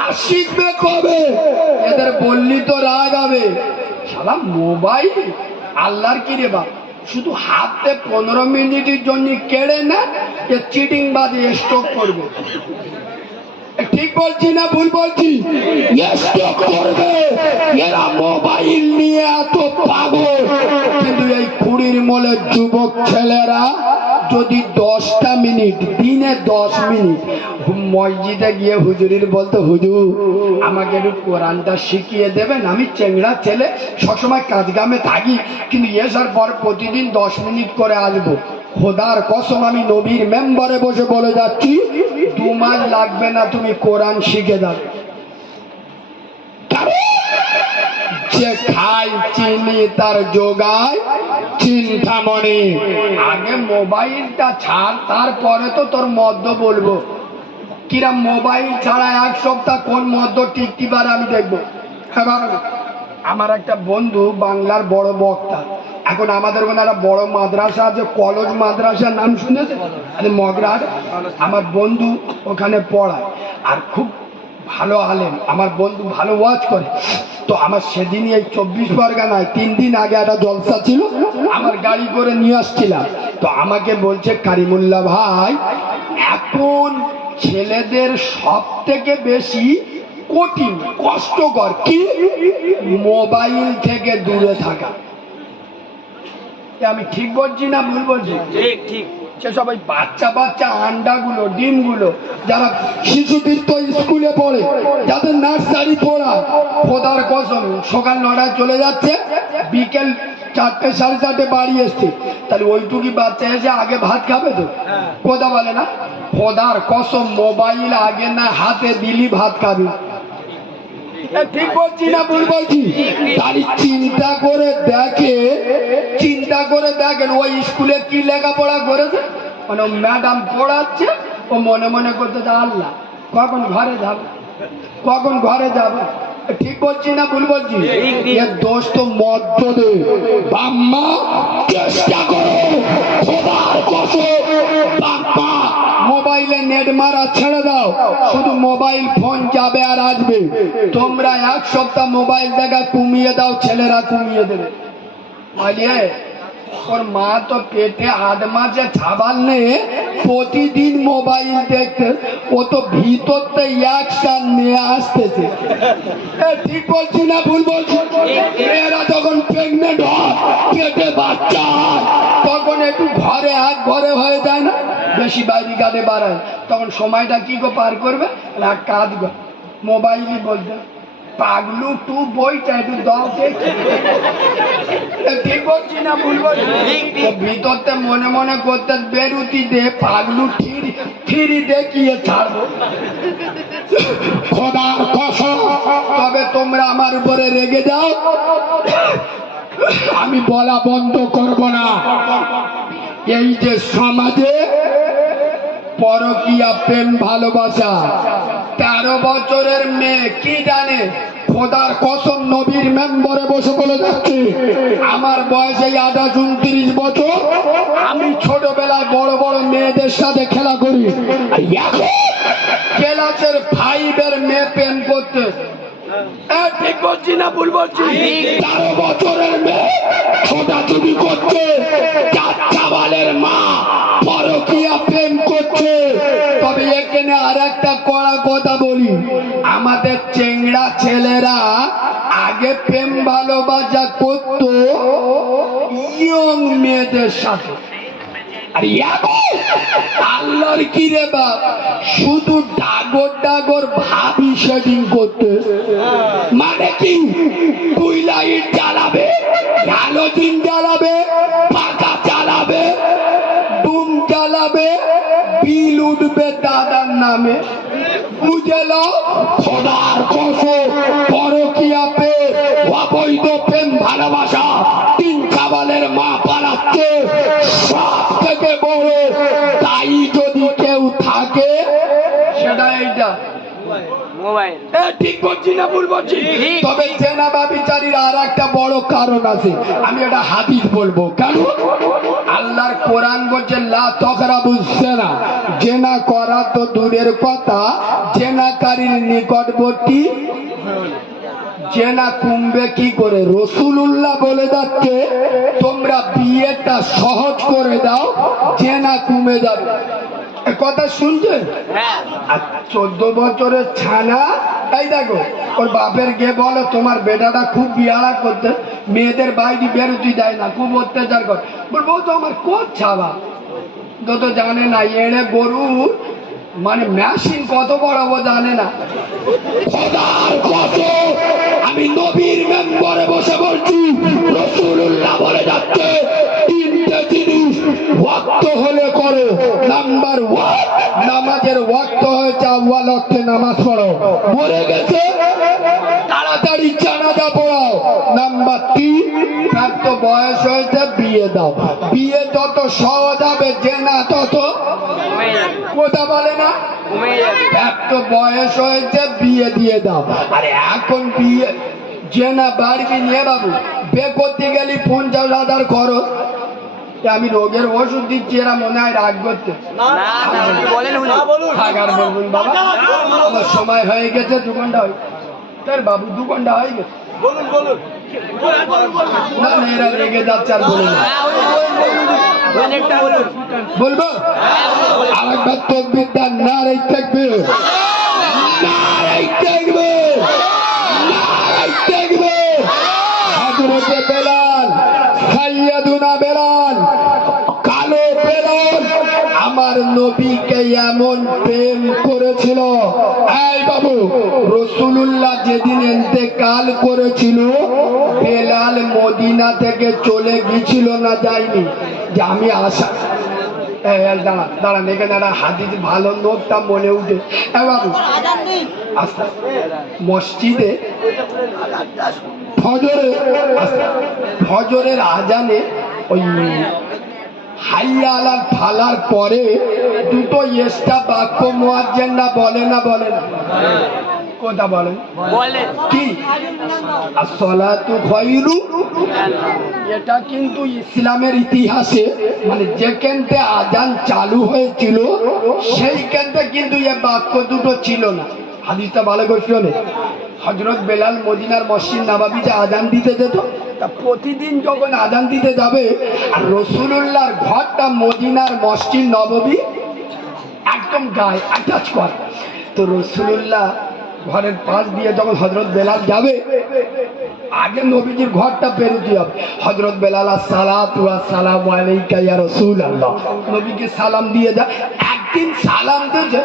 আর শিখবে কবে? এদের বললি তো রাগ হবে। শালা মোবাইল আল্লাহর কি রে বাপ, শুধু হাতে 15 মিনিটের জন্য কেড়ে না, এ চিটিং বাদে স্টক করবে। ঠিক বলছি না ভুল বলছি? স্টক করবে, এরা মোবাইল নিয়ে এত পাগল। কিন্তু এই 20 মলের যুবক ছেলেরা যদি 10টা মিনিট, দিনে 10 মিনিট মসজিদে গিয়ে হুজুরির বলতো, হুজুর আমাকে একটু কোরআনটা শিখিয়ে দেবেন, আমি চেংড়া ছেলে, সবসময় কাজকামে থাকি, কিন্তু এসার পর প্রতিদিন 10 মিনিট করে আসবো, খোদার কসম আমি নবীর মেম্বারে বসে বলে যাচ্ছি 2 মাস লাগবে না, তুমি কোরআন শিখে দাও। যে খায় চিনি তার যোগায় চিন্তামণি। আগে মোবাইলটা ছাড়, তারপরে তো তোর মদ্য বলবো। কিরা মোবাইল ছাড়া 1 সপ্তাহ কোন মদ্য টিকতে পারে আমি দেখবো। হ্যাঁ বাবা, আমার একটা বন্ধু বাংলার বড় বক্তা, এখন আমাদের ওখানে একটা বড় মাদ্রাসা আছে, কলেজ মাদ্রাসার নাম শুনেছে মগরাট। আমার বন্ধু ওখানে পড়ায়, আর খুব ভালো আলেম আমার বন্ধু, ভালো ওয়াজ করে। তো আমার সেদিনই এই 24 পরগনায় 3 দিন আগে একটা জলসা ছিল, আমার গাড়ি করে নিয়ে আসছিলাম। তো আমাকে বলছে, কারিমুল্লাহ ভাই, এখন ছেলেদের সব থেকে বেশি কঠিন কষ্টকর কি? মোবাইল থেকে দূরে থাকা। আমি ঠিক বলছি না ভুল বলছি? ঠিক। সেসব ওই বাচ্চা আন্ডাগুলো, ডিমগুলো, যারা শিশুদের তো স্কুলে পড়ে, যাদের নার্সারি পড়া, খোদার কসম সকাল 9টায় চলে যাচ্ছে, বিকেল 4টে 4:30 বাড়ি এসছে, তাহলে ওইটুকি বাচ্চা এসে আগে ভাত খাবে তো? কথা বলে না? খোদার কসম মোবাইল আগে না হাতে দিলি ভাত খাবি। ঠিক বলছি না ভুল বলছি? তাহলে চিন্তা করে দেখেন ওই স্কুলে কি লেখাপড়া করেছে, মানে ম্যাডাম পড়াচ্ছে, ও মনে মনে করতে যা আল্লাহ কখন ঘরে যাবে, কখন ঘরে যাবে। ঠিক বলছি না ভুল বলছি? এর দোষ তো মদ্যদে। বাম্মা চেষ্টা করো, খোদার কসম বাম্মা মোবাইলে নেট মারা ছেড়ে দাও, শুধু মোবাইল ফোন যাবে আর আসবে। তোমরা এক সপ্তাহ মোবাইল দেখা কমিয়ে দাও, ছেলেরা কমিয়ে দেবে। বুঝলে ওর মা তো পেটে 8 মাসে ছাবাল নিয়ে প্রতিদিন মোবাইল দেখতে, ও তো ভিতরতে অ্যাকশন নিয়ে আসতেছে। ঠিক বলছি না ভুল বলছি? মেয়েরা যখন প্রেগনেন্ট হয়, পেটে বাচ্চা হয়, তখন একটু ঘরে হাত ঘরে হয়ে যায় না, বেশি বাইরে গাড়ে বাড়ায়, তখন সময়টা কি গো পার করবে? না কাজ গো মোবাইলই বলতে পাগলু টু বইটা একটু দাও দেখি। ঠিক বলছি না ভুল বলছি? ভিতরতে মনে মনে করতে বেরুতি দে পাগলু থিরি দেখিয়ে ছাড়বো। খোদার কসম তবে তোমরা আমার উপরে রেগে যাও, আমি বলা বন্ধ করব না। এই যে সমাজে পরকীয়া প্রেম ভালোবাসা, 13 বছরের মেয়ে কি জানে? খোদার কসম নবীর মেম্বরে বসে বলে যাচ্ছে, আমার বয়স এই 28-29 বছর, আমি ছোটবেলায় বড় বড় মেয়েদের সাথে খেলা করি। ক্লাসের 5-এর মেয়ে প্রেম করতে। ঠিক বলছি না ভুল বলছি? 13 বছরের মেয়ে ছোটাছুটি করছে, 4 ছাবালের মা পরকীয়া প্রেম করছে। তবে এখানে আর একটা কড়া কথা বলি, আমাদের চেংড়া ছেলেরা আগে প্রেম ভালোবাসা করতো ইয়ং মেয়েদের সাথে, আর এখন আল্লাহর কি রে বাপ, শুধু ডাগর ডাগর ভাবি সেটিং করতে। মানে কি? তুই লাইট জ্বালাবে, হ্যালোজিন জ্বালাবে, পাখা চালাবে, ডুম জ্বালাবে, বিল উঠবে দাদার নামে। বুঝলো? খোদার কসম পরকীয়া প্রেম, অবৈধ প্রেম ভালোবাসা, 3 ছাবালের মা পালাচ্ছে। সব থেকে বড় তাই যদি কেউ থাকে সেটা এইটা মোবাইল। ঠিক বলছি না ভুল বলছি? তবে জেনা ব্যভিচারীর আর একটা বড় কারণ আছে, আমি এটা হাদিস বলবো। কেন? আল্লাহর কোরআন বলছে লা তাকরাবুজ জিনা, জেনা করা তো দূরের কথা, জেনাকারীর নিকটবর্তী জেনা কমবে কি করে? রাসূলুল্লাহ বলে যাচ্ছে তোমরা বিয়েটা সহজ করে দাও, জেনা কমে যাবে। এ কথা শুনছেন? আর 14 বছরের ছানা, এই দেখো ওর বাপের গিয়ে বলো তোমার বেটাটা খুব বিয়ারা করতে, মেয়েদের বাইরে বেরোতে যায় না, খুব অত্যাচার করে। বলবো তো আমার কোচ ছাবা তো জানে না, এড়ে গরু মানে মেশিন কত বড় ও জানে না। খোদার কসম আমি নবীর মেম্বরে বসে বলছি, রাসূলুল্লাহ বলে যাচ্ছে 3টে জিনিস ওয়াক্ত হলে করো। নাম্বার 1, নামাজের ওয়াক্ত হয়েছে, আউয়াল ওয়াক্তে নামাজ পড়ো। মরে গেছে তাড়াতাড়ি জানাজা পড়াও। নাম্বার 3, তার তো বয়স হয়েছে, বিয়ে দাও। বিয়ে যত সহজ হবে জেনা তত কথা বলে না, তার তো বয়স হয়েছে, বিয়ে দিয়ে দাও। আরে এখন বিয়ে জেনা বাড়বি নিয়ে বাবু, বে করতে গেলি 50,000 খরচ। আমি রোগের ওষুধ দিচ্ছি, এরা মনে হয় রাগ করতে। থাক আর বলবেন বাবা, আমার সময় হয়ে গেছে, 2 ঘন্টা হয়ে তার বাবু 2 ঘন্টা হয়ে গেছে। না না, এরা রেগে যাচ্ছে আর বলে না। বলবো আরেকবার তকবীর দেন, নারে তাকবীর, নারায়ে তাকবীর, নারায়ে তাকবীর। হযরতে বেলাল, সাইয়্যিদুনা বেলাল, কালো বেলাল আমার নবীকে এমন প্রেম করেছিল। এই বাবু, রাসূলুল্লাহ যেদিন ইন্তেকাল করেছিল, বেলাল মদিনা থেকে চলে গিয়েছিল না যায়নি? যে আমি আশা দাঁড়া দাঁড়ান, এখানে একটা হাদিস ভালো নোটটা মনে উঠে। বাবু আস্তে মসজিদে ফজরের আজানে ওই হাইয়া আলাল ফালার পরে দুটো এক্সট্রা বাক্য মুয়াজ্জিনরা বলে না বলে না? কোনটা বলেন? বলে কি? আসসালাতু খায়রু। এটা কিন্তু ইসলামের ইতিহাসে মানে যেখানতে আজান চালু হয়েছিল সেইখানতে কিন্তু এ বাক্য দুটো ছিল না। হাদিসটা ভালো করে শোনে। হযরত বেলাল মদিনার মসজিদ নববীতে আজান দিতে যেত। তা প্রতিদিন যখন আজান দিতে যাবে আর রাসূলুল্লাহর ঘরটা মদিনার মসজিদ নববী একদম গায়ে অ্যাটাচ করে, তো রাসূলুল্লাহ ঘরের পাশ দিয়ে যখন হযরত বেলাল যাবে আগে নবীজির ঘরটা পেরোতে হবে। হযরত বেলাল আসসালাতু ওয়াসসালামু আলাইকা ইয়া রাসূলুল্লাহ, নবীকে সালাম দিয়ে যায়। একদিন সালাম দিয়েছে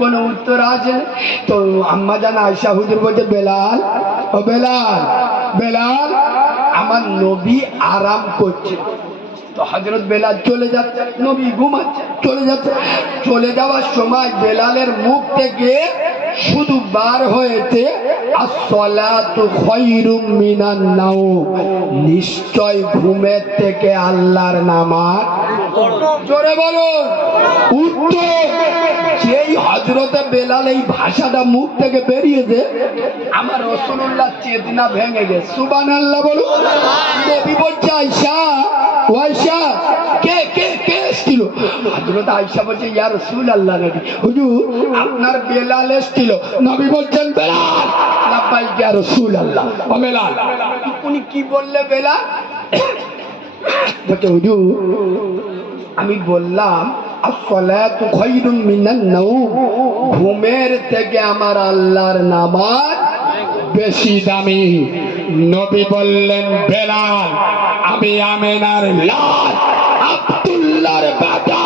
কোনো উত্তর আসে না, তো আম্মা জান আয়েশা হুজুর বলছে বেলাল, ও বেলাল, বেলাল আমার নবী আরাম করছে। তো হযরত বেলাল চলে যাচ্ছে, নবী ঘুমাচ্ছে, চলে যাচ্ছে। চলে যাওয়ার সময় বেলালের মুখ থেকে শুধু বার হয়েছে আসসালাতু খায়রুম মিনান নাওম, নিশ্চয় ঘুমের থেকে আল্লাহর নামাজ। জোরে বলুন উত্তর। যেই হযরতে বেলাল এই ভাষাটা মুখ থেকে বেরিয়েছে আমার রাসূলুল্লাহ চেতনা ভেঙে গেছে। সুবহানাল্লাহ বলুন। নবী বলছে আয়েশা, ও আয়েশা কে কে কে এসেছিল? হযরত আয়েশা বলছে ইয়া রাসূলুল্লাহ, নবী হুজুর আপনার বেলাল এসেছিল। নবী বলছেন বেলাল, লাব্বাইক ইয়া রাসূলুল্লাহ। ও বেলাল, উনি কি বললে বেলাল? বলছে হুজুর আমি বললাম আসসালাতু খায়রুম মিনান নাওম, ঘুমের থেকে আমার আল্লাহর নামাজ বেশি দামি। নবী বললেন বেলাল আমি আমেনার লাল আব্দুল্লাহর বেটা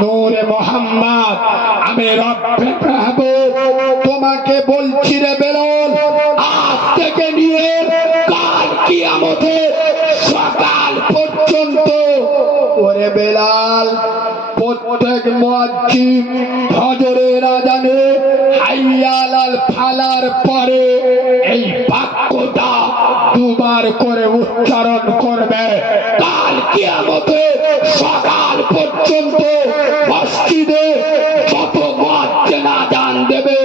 নূরে মুহাম্মদ, আমি রব্বে মাহবুব তোমাকে বলছি রে বেলাল, আজ থেকে নিয়ে কাল কিয়ামতের সকাল পর্যন্ত ওরে বেলাল প্রত্যেক মুয়াজ্জিন ফজরের আযানে হাইয়া আলাল ফালার পরে এই বাক্যটা দুবার করে উচ্চারণ করবে। কাল কিয়ামতের সকাল পর্যন্ত মসজিদে যত মুয়াজ্জিন আযান দেবে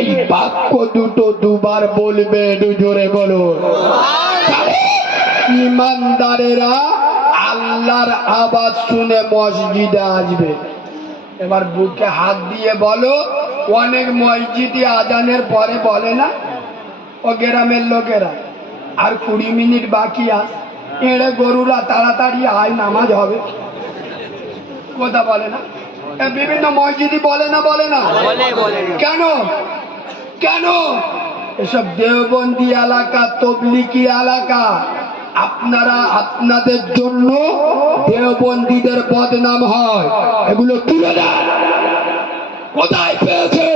এই বাক্য দুটো দুবার বলবে। জোরে বলুন। ইমানদারেরা আল্লাহর আওয়াজ শুনে মসজিদে আসবে। এবার বুকে হাত দিয়ে বলো, অনেক মসজিদে আজানের পরে বলে না ও গ্রামের লোকেরা আর 20 মিনিট বাকি আস, এড়ে গরুরা তাড়াতাড়ি আয় নামাজ হবে। কথা বলে না? বিভিন্ন মসজিদে বলে না বলে না? বলে বলে কেন কেন? এসব দেওবন্দি এলাকা, তবলিগি এলাকা, আপনারা আপনাদের জন্য দেওবন্দীদের বদনাম হয়, এগুলো তুলে দেন। কোথায় পেয়েছে?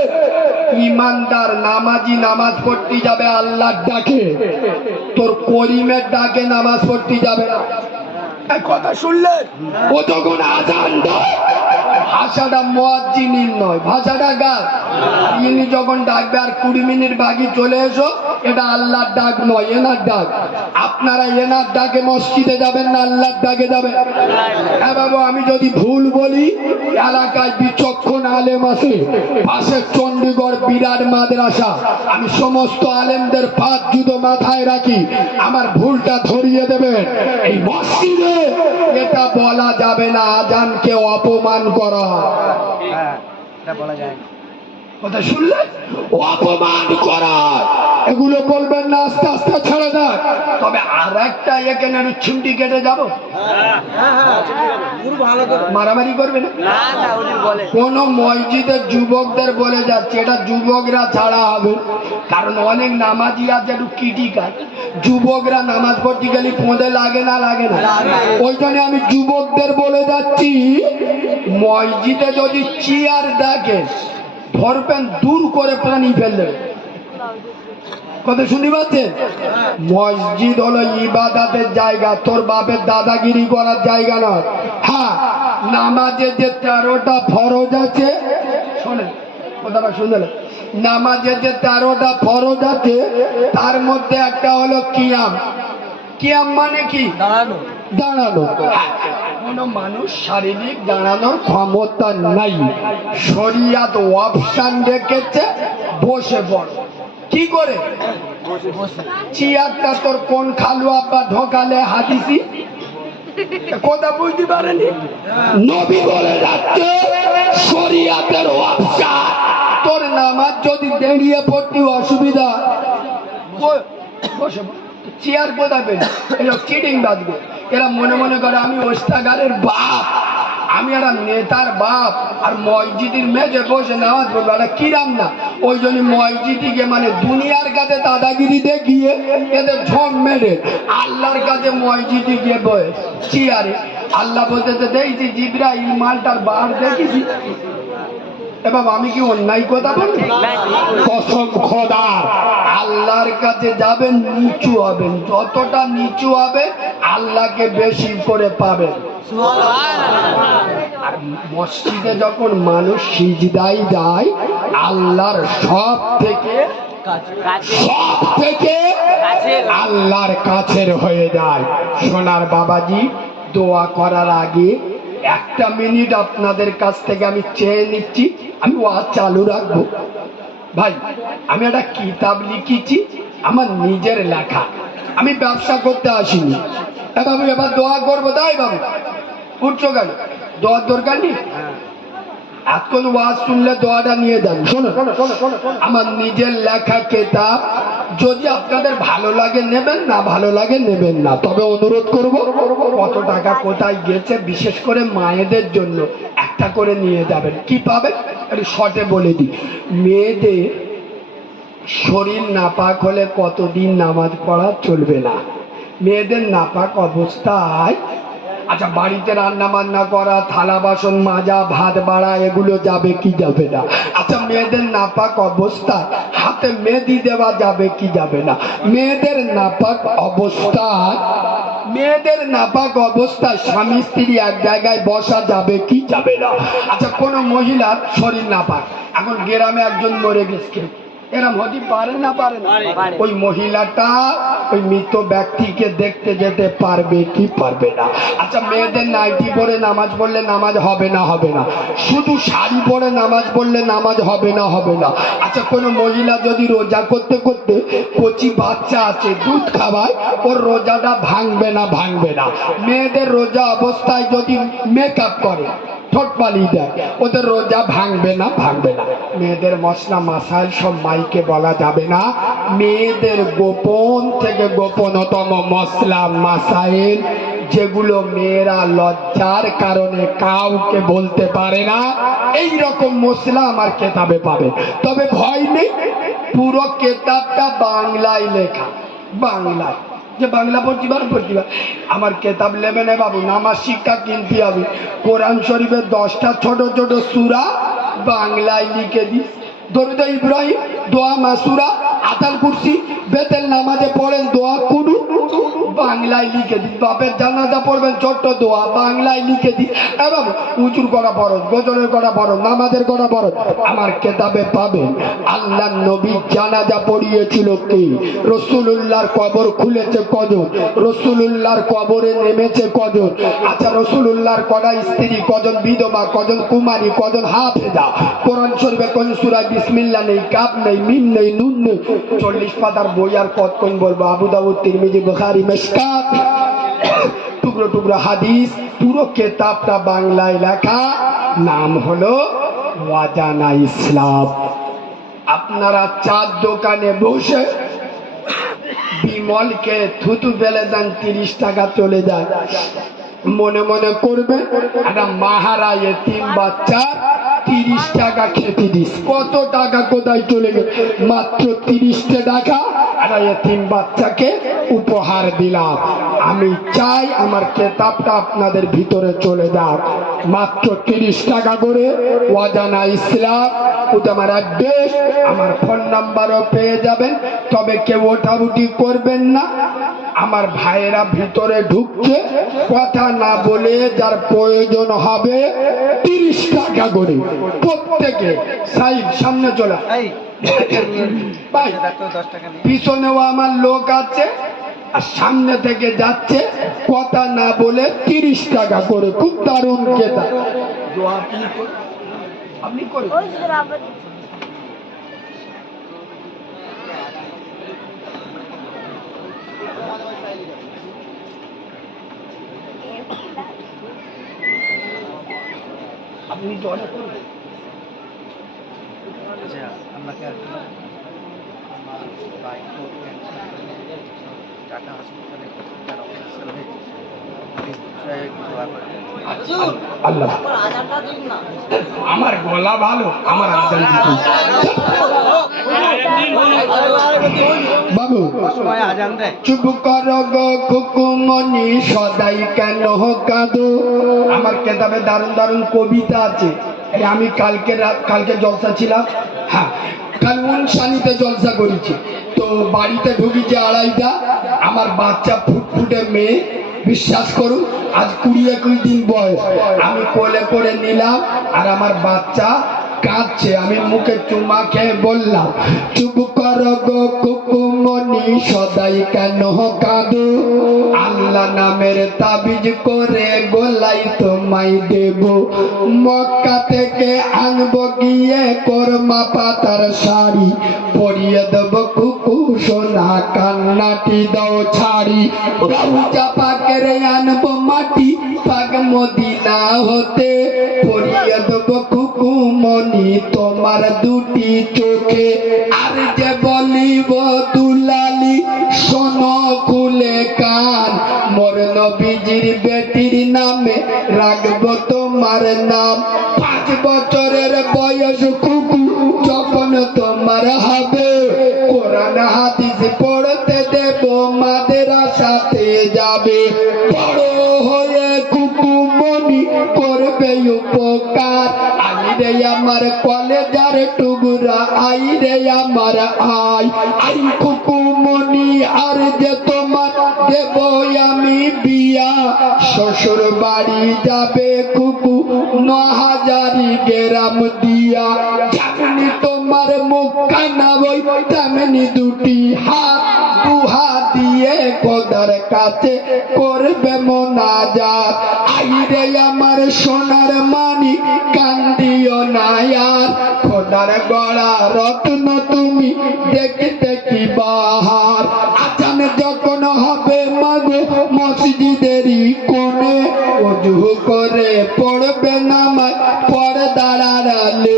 ইমানদার নামাজি নামাজ পড়তে যাবে আল্লাহর ডাকে, তোর করিমের ডাকে নামাজ পড়তে যাবে না। এই কথা শুনলেন? ও যখন আজান দেয় ভাষাটা মুয়াজ্জিনের নয়, ভাষাটা গান। ইনি যখন ডাকবে আর 20 মিনিট বাকি চলে এসো, এটা আল্লাহর ডাক নয়, এনার ডাক। আপনারা এনার ডাকে মসজিদে যাবেন না আল্লাহর ডাকে যাবেন? হ্যাঁ বাবু, আমি যদি ভুল বলি এলাকায় বিচক্ষণ আলেম আছে, পাশে চণ্ডীগড় বিরাট মাদ্রাসা, আমি সমস্ত আলেমদের পাঁচ জুতো মাথায় রাখি, আমার ভুলটা ধরিয়ে দেবেন। এই মসজিদে এটা বলা যাবে না আজানকে অপমান করা। কথা শুনলেন? অপমান করা এগুলো বলবেন না, আস্তে আস্তে ছেড়ে দেন। তবে আর একটা এখানে ছুটি কেটে যাবো, মারামারি করবে না। না না হুজুর বলে কোন মসজিদের যুবকদের বলে যাচ্ছে এটা যুবকরা ছাড়া হবে, কারণ অনেক নামাজি আছে একটু কিটিকার, যুবকরা নামাজ পড়তে গেলে পোঁদে লাগে না লাগে না, ওই জন্য আমি যুবকদের বলে যাচ্ছি মসজিদে যদি চেয়ার দেখে ধরবেন দূর করে প্রাণী ফেলবে। কথা শুনতে পাচ্ছেন? মসজিদ হলো ইবাদতের জায়গা, তোর বাপের দাদাগিরি করার জায়গা নয়। হ্যাঁ, নামাজে যে 13টা ফরজ আছে, শোনেন কথাটা শুনলেন, নামাজে যে 13টা ফরজ আছে তার মধ্যে একটা হলো কিয়াম। কিয়াম মানে কি? দাঁড়ানো। দাঁড়ানো। কোনো মানুষ শারীরিক দাঁড়ানোর ক্ষমতা নাই, শরিয়াত অপশন রেখেছে বসে পড়ো। কি করে? চেয়ারটা তোর কোন খালু আব্বা ঢোকালে হাদিসি কথা বুঝতে পারেনি? নবী বলে যাচ্ছে শরিয়াতের অপশন। তোর নামাজ যদি দাঁড়িয়ে পড়তে অসুবিধা, বসে চেয়ার কোথায় পেল? এরা চিটিং বাজবে। এরা মনে মনে করে আমি ওস্তাগারের বাপ, আমি একটা নেতার বাপ, আর মসজিদের মেঝে বসে নামাজ পড়বো। একটা কিরাম না, ওই জন্য মসজিদে মানে দুনিয়ার কাছে দাদাগিরি দেখিয়ে এদের ঝম মেরে আল্লাহর কাছে মসজিদে গিয়ে বসে চেয়ারে। আল্লাহ বলতে দেখছি জিবরাইল মালটার বার দেখেছি। এবার আমি কি অন্যায় কথা বলি? কসম খোদার, আল্লাহর কাছে যাবেন নিচু হবেন, যতটা নিচু হবে আল্লাহকে বেশি করে পাবেন। আর মসজিদে যখন মানুষ সিজদায় যায়, আল্লাহর সব থেকে আল্লাহর কাছের হয়ে যায়। সোনার বাবাজি, দোয়া করার আগে একটা মিনিট আপনাদের কাছ থেকে আমি চেয়ে নিচ্ছি, আমি ওয়াজ চালু রাখবো। ভাই, আমি একটা কিতাব লিখেছি, আমার নিজের লেখা, আমি ব্যবসা করতে আসিনি। বাবু এবার দোয়া করবো, তাই বাবু উঠছো কেন? দোয়ার দরকার নেই, এতক্ষণ ওয়াজ শুনলে দোয়াটা নিয়ে যান। শোনো, আমার নিজের লেখা কিতাব, যদি আপনাদের ভালো লাগে নেবেন, না ভালো লাগে নেবেন না। তবে অনুরোধ করব, কত টাকা কোথায় গেছে, বিশেষ করে মায়েদের জন্য একটা করে নিয়ে যাবেন। কি পাবেন একটু শর্টে বলে দিই। মেয়েদের শরীর নাপাক হলে কতদিন নামাজ পড়া চলবে না। মেয়েদের নাপাক অবস্থায়, আচ্ছা বাড়িতে রান্না বান্না করা, থালা বাসন মাজা, ভাত বাড়া, এগুলো যাবে কি যাবে না? আচ্ছা মেয়েদের নাপাক অবস্থায় হাতে মেহেদি দেওয়া যাবে কি যাবে না? মেয়েদের নাপাক অবস্থায় স্বামী স্ত্রী এক জায়গায় বসা যাবে কি যাবে না? আচ্ছা কোনো মহিলার শরীর নাপাক, এখন গ্রামে একজন মরে গেছে, এরম হতে পারে না? পারে না? ওই মহিলাটা ওই মৃত ব্যক্তিকে দেখতে যেতে পারবে কি পারবে না? আচ্ছা মেয়েদের নাইটি পরে নামাজ পড়লে নামাজ হবে না? হবে না? শুধু শাড়ি পরে নামাজ পড়লে নামাজ হবে না? হবে না? আচ্ছা কোনো মহিলা যদি রোজা করতে করতে কচি বাচ্চা আছে দুধ খাওয়ায়, ওর রোজাটা ভাঙবে না? ভাঙবে না? মেয়েদের রোজা অবস্থায় যদি মেকআপ করে, ঠোঁট পালিয়ে দেয়, ওদের রোজা ভাঙবে না? ভাঙবে না? মেয়েদের মশলা মাসাইল সব মাইকে বলা যাবে না। মেয়েদের গোপন থেকে গোপনতম মশলা মাসাইল, যেগুলো মেয়েরা লজ্জার কারণে কাউকে বলতে পারে না, এই রকম মশলা আমার কেতাবে পাবে। তবে ভয় নেই, পুরো কেতাবটা বাংলায় লেখা। বাংলায়, যে বাংলা পড়তিবার আমার কেতাব নেবে না বাবু, নামাজ শিক্ষা কিনতে হবে। কোরআন শরীফের 10টা ছোট ছোট সূরা বাংলায় লিখে দিস। দরুদ ইব্রাহিম, দোয়া মাসুরা, আতাল কুরসি, বেতেল নামাজে পড়েন দোয়া কুনু, বাংলায় লিখে দিস। বাপের জানাজা পড়বেন ছোট্ট দোয়া, বাংলায় লিখে দিস। এবং উঁচুর করা ফরজ, গজলের করা ফরজ, নামাজের করা ফরজ আমার কেতাবে পাবেন। আল্লাহ নবী জানাজা পড়িয়েছিল কি? রাসূলুল্লাহর কবর খুলেছে কজন? রাসূলুল্লাহর কবরে নেমেছে কজন? আচ্ছা রাসূলুল্লাহর কটা স্ত্রী, কজন বিধবা, কজন কুমারী, কজন হাফেজা? কোরআন শরীফে কোন সূরায় বিসমিল্লাহ নেই, কাফ নেই, মিম নেই, নুন নেই? 40 পাতার বই আর কতক্ষণ বলবো? আবু দাউদ, তিরমিজি, বুখারী, মিশকাত, টুকরো টুকরো হাদিস, পুরো কেতাবটা বাংলায় লেখা। নাম হলো ওয়াজানা ইসলাম। আপনারা চার দোকানে বসে বিমলকে থুতু ফেলে দেন, 30 টাকা চলে যায়। মনে মনে করবে একটা মাহারা এতিম বাচ্চা 30 টাকা খেতে দিস, কত টাকা কোথায় চলে গেল? মাত্র 30 টাকা একটা এতিম বাচ্চাকে উপহার দিলাম। আমি চাই আমার কেতাবটা আপনাদের ভিতরে চলে যাক। মাত্র 30 টাকা করে ওয়াজানা ইসলাম, আমার অ্যাড্রেস, আমার ফোন নাম্বারও পেয়ে যাবেন। তবে কেউ ওঠাউঠি করবেন না। আমার ভাইয়েরা ভিতরে ঢুকছে, কথা না বলে যার প্রয়োজন হবে 30 টাকা করে প্রত্যেকে। সাইড সামনে চলে ভাই, পিছনেও আমার লোক আছে, আর সামনে থেকে যাচ্ছে কথা না বলে 30 টাকা করে, খুব দারুণ খেতা। আপনি করে আপনি জলে করবেন। টাটা হসপিটালে তারা অফিসার হয়েছে আল্লাহ আমার গলা ভালো, আমার আজান দিতে বাবু আজান দেয়। চুপ কর গো কুকুমনি সদাই কেন কাঁদো। আমার কেতাবে দারুণ দারুণ কবিতা আছে। এই আমি কালকে জলসা ছিলাম, হ্যাঁ কাল উনসানিতে জলসা করেছি। তো বাড়িতে ঢুকেছি 2:30টা, আমার বাচ্চা ফুটফুটে মেয়ে, বিশ্বাস করুন আজ 20-21 দিন বয়স, আমি কোলে করে নিলাম আর আমার বাচ্চা কাঁদছে। আমি মুখে চুমা খেয়ে বললাম চুপ কর গো কুকুমনি সদাই কেন কাঁদো। আল্লাহ নামের তাবিজ করে গোলাই তোমায় দেব, মক্কা থেকে আনবো গিয়ে কোরমা পাতার শাড়ি, পরিয়ে দেব কুকু সোনা কান্নাটি দাও ছাড়ি। রওজা পাকের আনবো মাটি পাক মদিনা হতে, পরিয়ে দেব কুকু মনি তোমার দুটি চোখে। আর যে বলিব দুলালি শোনো খুলে কান, মোর নবীজির বেটির নামে রাখবো তোমার নাম। 5 বছরের বয়স কুকু যখন তোমার হবে, কোরআন হাদিস পড়তে দেব মাদ্রাসাতে যাবে। বড় হয়ে কুকু মনি করবে উপকার, আই রে আমার কলেজার টুকরা, আই রে আমার আই কুকু মনি। আর যে তোমার দেব আমি বিয়া, শ্বশুর বাড়ি যাবে কুকু 9000 গ্রাম দিয়া। যেমনি তোমার মুখ কানা বই তেমনি দুটি হাত, দুহাত দিয়ে খোদার কাছে করবে মোনাজাত। আই রে আমার সোনার মানি কান্দিও না আর, খোদার গড়া রত্ন তুমি দেখতে কি বাহার। আজান যখন হবে মাগো মসজিদেরই কোণে, ওযু করে পড়বে নামাজ পর্দার আড়ালে।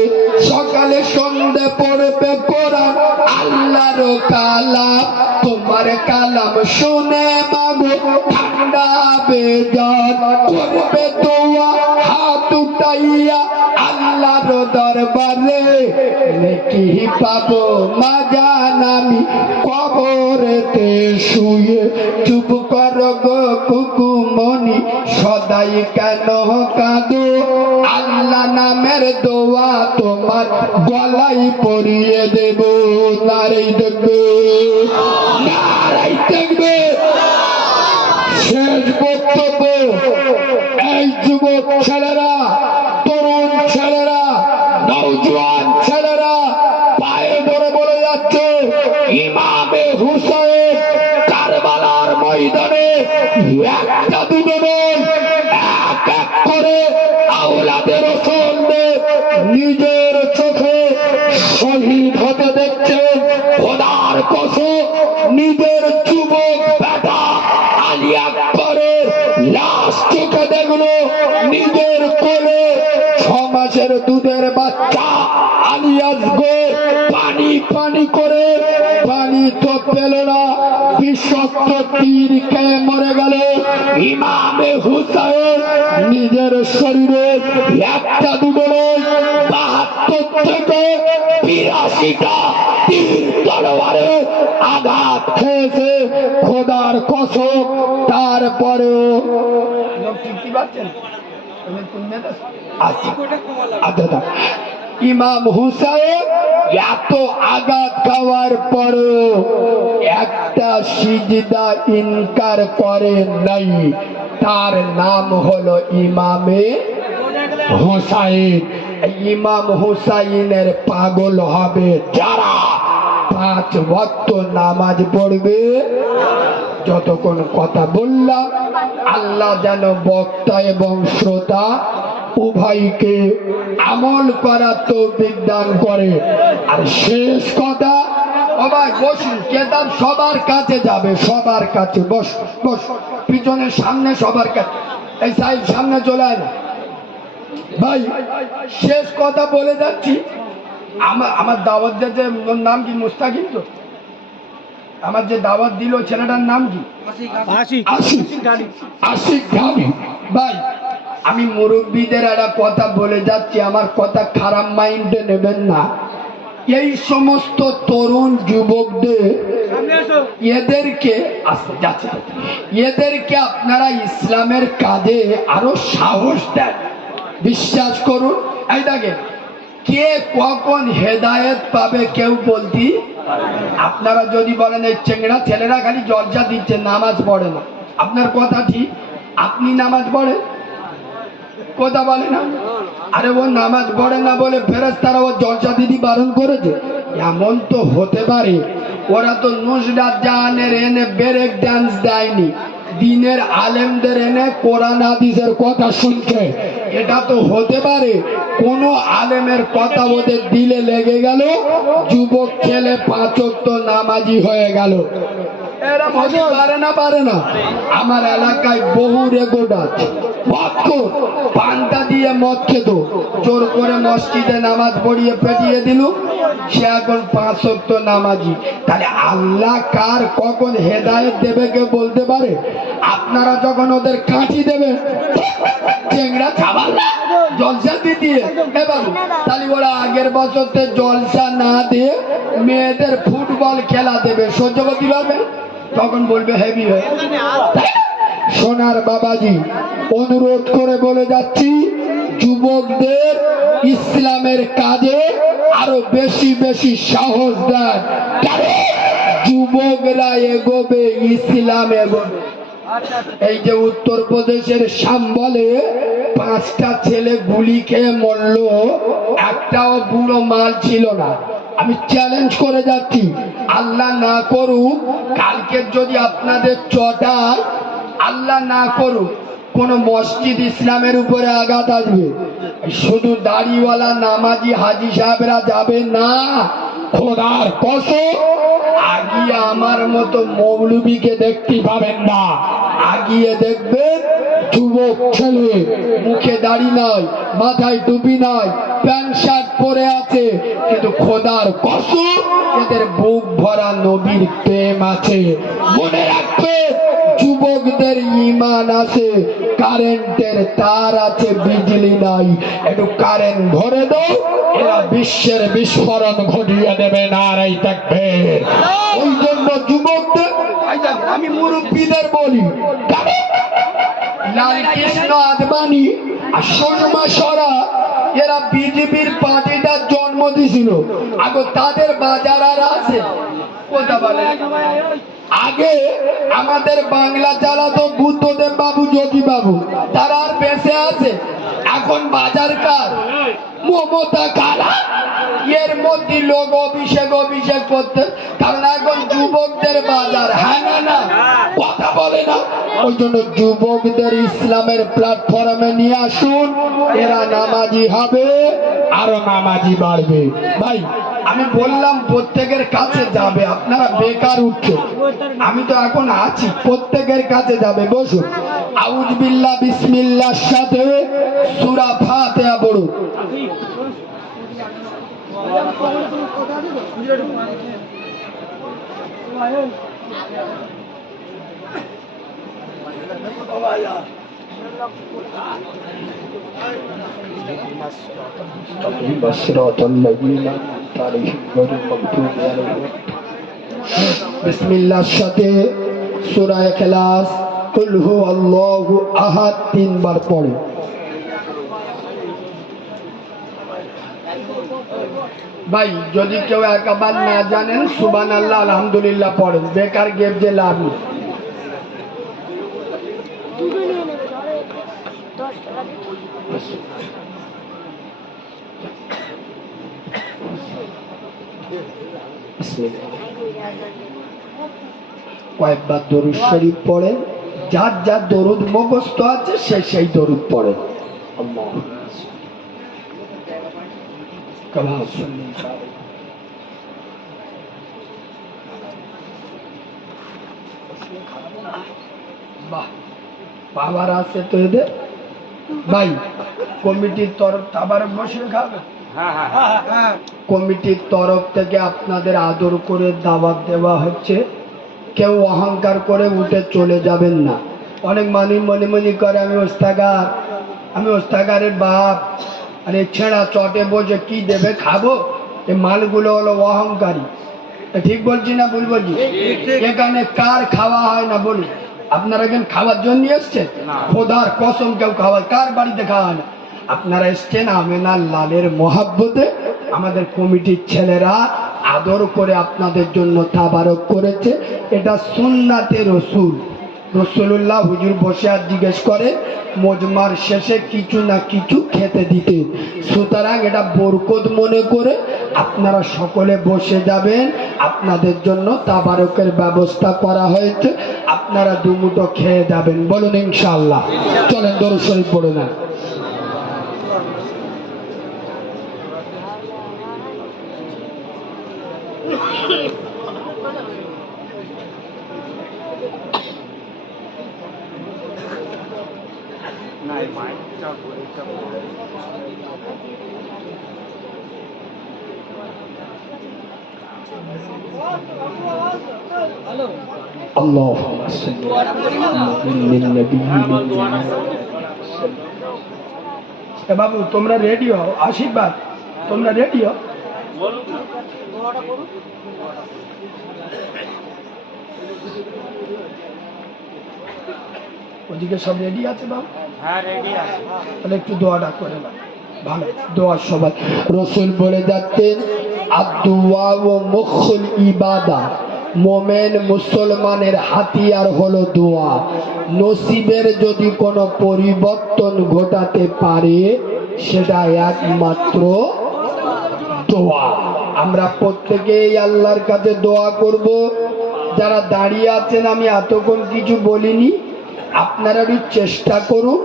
সকালে সন্ধ্যে পড়বে কোরআন আল্লাহর কালাম, তোমার কালাম শুনে মাগো ঠান্ডা বেজান। করবে দোয়া হাত উঠাইয়া আল্লাহর দরবারে, নেকি পাবো মা জান আমি কবরেতে শুয়ে। চুপ কর গো কুকু মনি সদাই কেন কাঁদো, আল্লাহ নামের দোয়া তোমার গলাই পরিয়ে দেব। নারাই দেখবে, নারাই দেখবে। শেষ বক্তব্য, এই যুবক ছেলেরা, তরুণ ছেলেরা, নওজোয়ান ছেলেরা পায়ে ধরে বলে যাচ্ছে ইমামে হুসাইন কারবালার ময়দানে একটা দুটো নয়, এক এক করে আওলাদে রাসূলদের নিজের চোখে শহীদ হতে দেখছেন। খোদার কসম নিজের যুবক বেটা আলী আকবরের লাশ চোখে দেখলো, নিজের কোলে 6 মাসের দুধের বাচ্চা আলী আসগর পানি পানি করে, পানি তো পেল না, বিষাক্ত তীর খেয়ে মরে গেল। ইমামে হুসাইন নিজের শরীরে একটা দুটো নয় 72 থেকে 82টা তীর তলোয়ারে আঘাত খেয়েছে। খোদার কসম তারপরেও ইমাম হুসাইন এত আঘাত খাওয়ার পরেও একটা সিজদা ইনকার করে নাই। তার নাম হলো ইমামে হুসাইন। ইমাম হুসাইনের পাগল হবে যারা 5 ওয়াক্ত নামাজ পড়বে, যতক্ষণ কথা বললাম আল্লাহ যেন বক্তা এবং শ্রোতা উভয়কে আমল করার তৌফিক দান করে। আর শেষ কথা, সবাই বসুন, কেতাব সবার কাছে যাবে, সবার কাছে। বস বস, পিছনের সামনে সবার কাছে। এই সাইড সামনে চলে আয় না ভাই। শেষ কথা বলে যাচ্ছি, আমার দাওয়াত দিয়েছে, ওর নাম কি মুস্তাকিম তো? আমার যে দাওয়াত দিল ছেলেটার নাম কি? আশিক গাবি। ভাই আমি মুরব্বীদের একটা কথা বলে যাচ্ছি, আমার কথা খারাপ মাইন্ডে নেবেন না। এই সমস্ত তরুণ যুবকদের এদেরকে আপনারা ইসলামের কাজে আরো সাহস দেন। বিশ্বাস করুন, এই দেখেন কে কখন হেদায়েত পাবে কেউ বলতে। আপনারা যদি বলেন এই চেংড়া ছেলেরা খালি জলসা দিচ্ছে, নামাজ পড়ে না, আপনার কথা ঠিক। আপনি নামাজ পড়েন? কথা বলে না। আরে ও নামাজ পড়ে না বলে ফেরেশতারা ও জলসা দিদি বারণ করেছে? এমন তো হতে পারে ওরা তো নুসরাত জাহানের এনে ব্রেক ডান্স দেয়নি, দিনের আলেমদের এনে কোরআন হাদিসের কথা শুনছে। এটা তো হতে পারে কোন আলেমের কথা ওদের দিলে লেগে গেল, যুবক ছেলে 5 ওয়াক্ত নামাজি হয়ে গেল। এরকম হতে পারে না? পারে না। আমার এলাকায় বহু রেকর্ড আছে। পান্তা দিয়ে মদ খেত, জোর করে মসজিদে নামাজ পড়িয়ে পেটিয়ে দিল, সে এখন 5 ওয়াক্ত নামাজি। তাহলে আল্লাহ কার কখন হেদায়েত দেবে কেউ বলতে পারে? আপনারা যখন ওদের কাঠি দেবেন, চেংড়া ছাবাল্লা জলসা দিয়ে এবার, তাহলে ওরা আগের বছরতে জলসা না দিয়ে মেয়েদের ফুটবল খেলা দেবে, সহ্য করতে পারবে? তখন বলবে হেভি হয়ে। সোনার বাবাজি, অনুরোধ করে বলে যাচ্ছি, যুবকদের ইসলামের কাজে আরো বেশি বেশি সাহস দেন। যুবকরা এগোবে, ইসলাম এগোবে। এই যে উত্তরপ্রদেশের শাম্বলে 5টা ছেলে গুলি খেয়ে মরল, একটাও বুড়ো মাল ছিল না। আমি চ্যালেঞ্জ করে যাচ্ছি, আল্লাহ না করুক কালকে যদি আপনাদের চটায়, আল্লাহ না করুক কোন মসজিদ ইসলামের উপরে আঘাত আসবে, শুধু দাড়িওয়ালা নামাজি হাজি সাহেবরা যাবে না। খোদার কসম, আগিয়ে আমার মতো মৌলবীকে দেখতে পাবেন না। আগিয়ে দেখবেন যুবক ছেলে, মুখে দাড়ি নয়, মাথায় টুপি নয়, প্যান্ট শার্ট পরে আছে, কিন্তু খোদার কসম এদের বুক ভরা নবীর প্রেম আছে। মনে রাখবে, যুবকদের ঈমান আছে, কারেন্টের তার আছে, বিজলি নাই। একটু কারেন্ট ভরে দাও, এরা বিশ্বের বিস্ফোরণ ঘটিয়ে দেবে। নারাই তাকবীর। ওই জন্য যুবকদের, আমি মুরব্বীদের বলি, লাল কৃষ্ণ আদবানি আর সুষমা স্বরাজ এরা বিজেপির পার্টিটার জন্ম দিয়েছিল, আগে তাদের বাজার আর আছে। কথা বলে আগে আমাদের বাংলা চালাতো বুদ্ধদেব বাবু, জ্যোতি বাবু, তারা আর বেঁচে আছে। এখন বাজার কার? মমতা কারা? এর মধ্যে লোক অভিষেক করতে, কারণ এখন যুবকদের বাজার। হ্যাঁ না না? কথা বলে না। ওই জন্য যুবকদের ইসলামের প্ল্যাটফর্মে নিয়ে আসুন, এরা নামাজি হবে, আরো নামাজি বাড়বে। ভাই আমি বললাম প্রত্যেকের কাছে যাবে, আপনারা বেকার উঠছে, আমি তো এখন আছি, প্রত্যেকের কাছে যাবে। বসুন, আউজ বিল্লাহ বিসমিল্লাহর সাথে সূরা ফাতিহা পড়ুন। বিসমিল্লাহর সাথে সূরা ইখলাস, কুল হু আল্লাহু আহাদ 3 বার পড়ে। ভাই যদি কেউ একবার না জানেন, সুবহানাল্লাহ আলহামদুলিল্লাহ পড়েন, বেকার গেপ যে লাভ নেই। কয়েকবার দরুদ শরীফ পড়েন, যার যার দরুদ মুখস্থ আছে সে সেই দরুদ পড়েন। আল্লাহ কামা সাল্লি আলাইহি। বাহ, পাওয়ার আছে তো এদের। ভাই কমিটির তরফ আবার বসে খাবে, কমিটির তরফ থেকে আপনাদের আদর করে দাওয়াত দেওয়া হচ্ছে। কেউ অহংকার করে উঠে চলে যাবেন না। অনেক মানুষ মনে মনে করে আমি ওস্তাগারের বাপ, আর এই ছেঁড়া চটে বসে কি দেবে খাবো, এই মালগুলো হলো অহংকারী। ঠিক বলছি না ভুল বলছি? এখানে কার খাওয়া হয় না বলুন? আপনারা এখানে খাওয়ার জন্য এসছেন? খোদার কসম কেউ খাওয়ার কার বাড়িতে খাওয়া হয় না। আপনারা এসছেন আমেনার লালের মহাব্বতে। আমাদের কমিটির ছেলেরা আদর করে আপনাদের জন্য তাবারক করেছে। এটা সুন্নাতে রসুল। রসুল্লাহ হুজুর বসে আর জিজ্ঞেস করে মজমার শেষে কিছু না কিছু খেতে দিতে। সুতরাং এটা বরকত মনে করে আপনারা সকলে বসে যাবেন। আপনাদের জন্য তাবারকের ব্যবস্থা করা হয়েছে, আপনারা দুমুঠো খেয়ে যাবেন। বলুন ইনশাআল্লাহ। চলেন দরুদ শরীফ পড়ে নেন। আল্লাহুম্মা সাল্লি আলা মুহাম্মাদিন নবিয়্যিল। এ বাবু তোমরা রেডি হও, আশীর্বাদ তোমরা রেডি হও। ওদিকে সব রেডি আছে বাবু? হ্যাঁ রেডি আছে। তাহলে একটু দোয়াটা করে নাও। ভালো দোয়া সবাই। রসুল বলে যাচ্ছেন আদ-দুআ ও মুখুল ইবাদা। মোমেন মুসলমানের হাতিয়ার হলো দোয়া। নসিবের যদি কোনো পরিবর্তন ঘটাতে পারে সেটা একমাত্র দোয়া। আমরা প্রত্যেকেই আল্লাহর কাছে দোয়া করব। যারা দাঁড়িয়ে আছেন আমি এতক্ষণ কিছু বলিনি, আপনারা একটু চেষ্টা করুন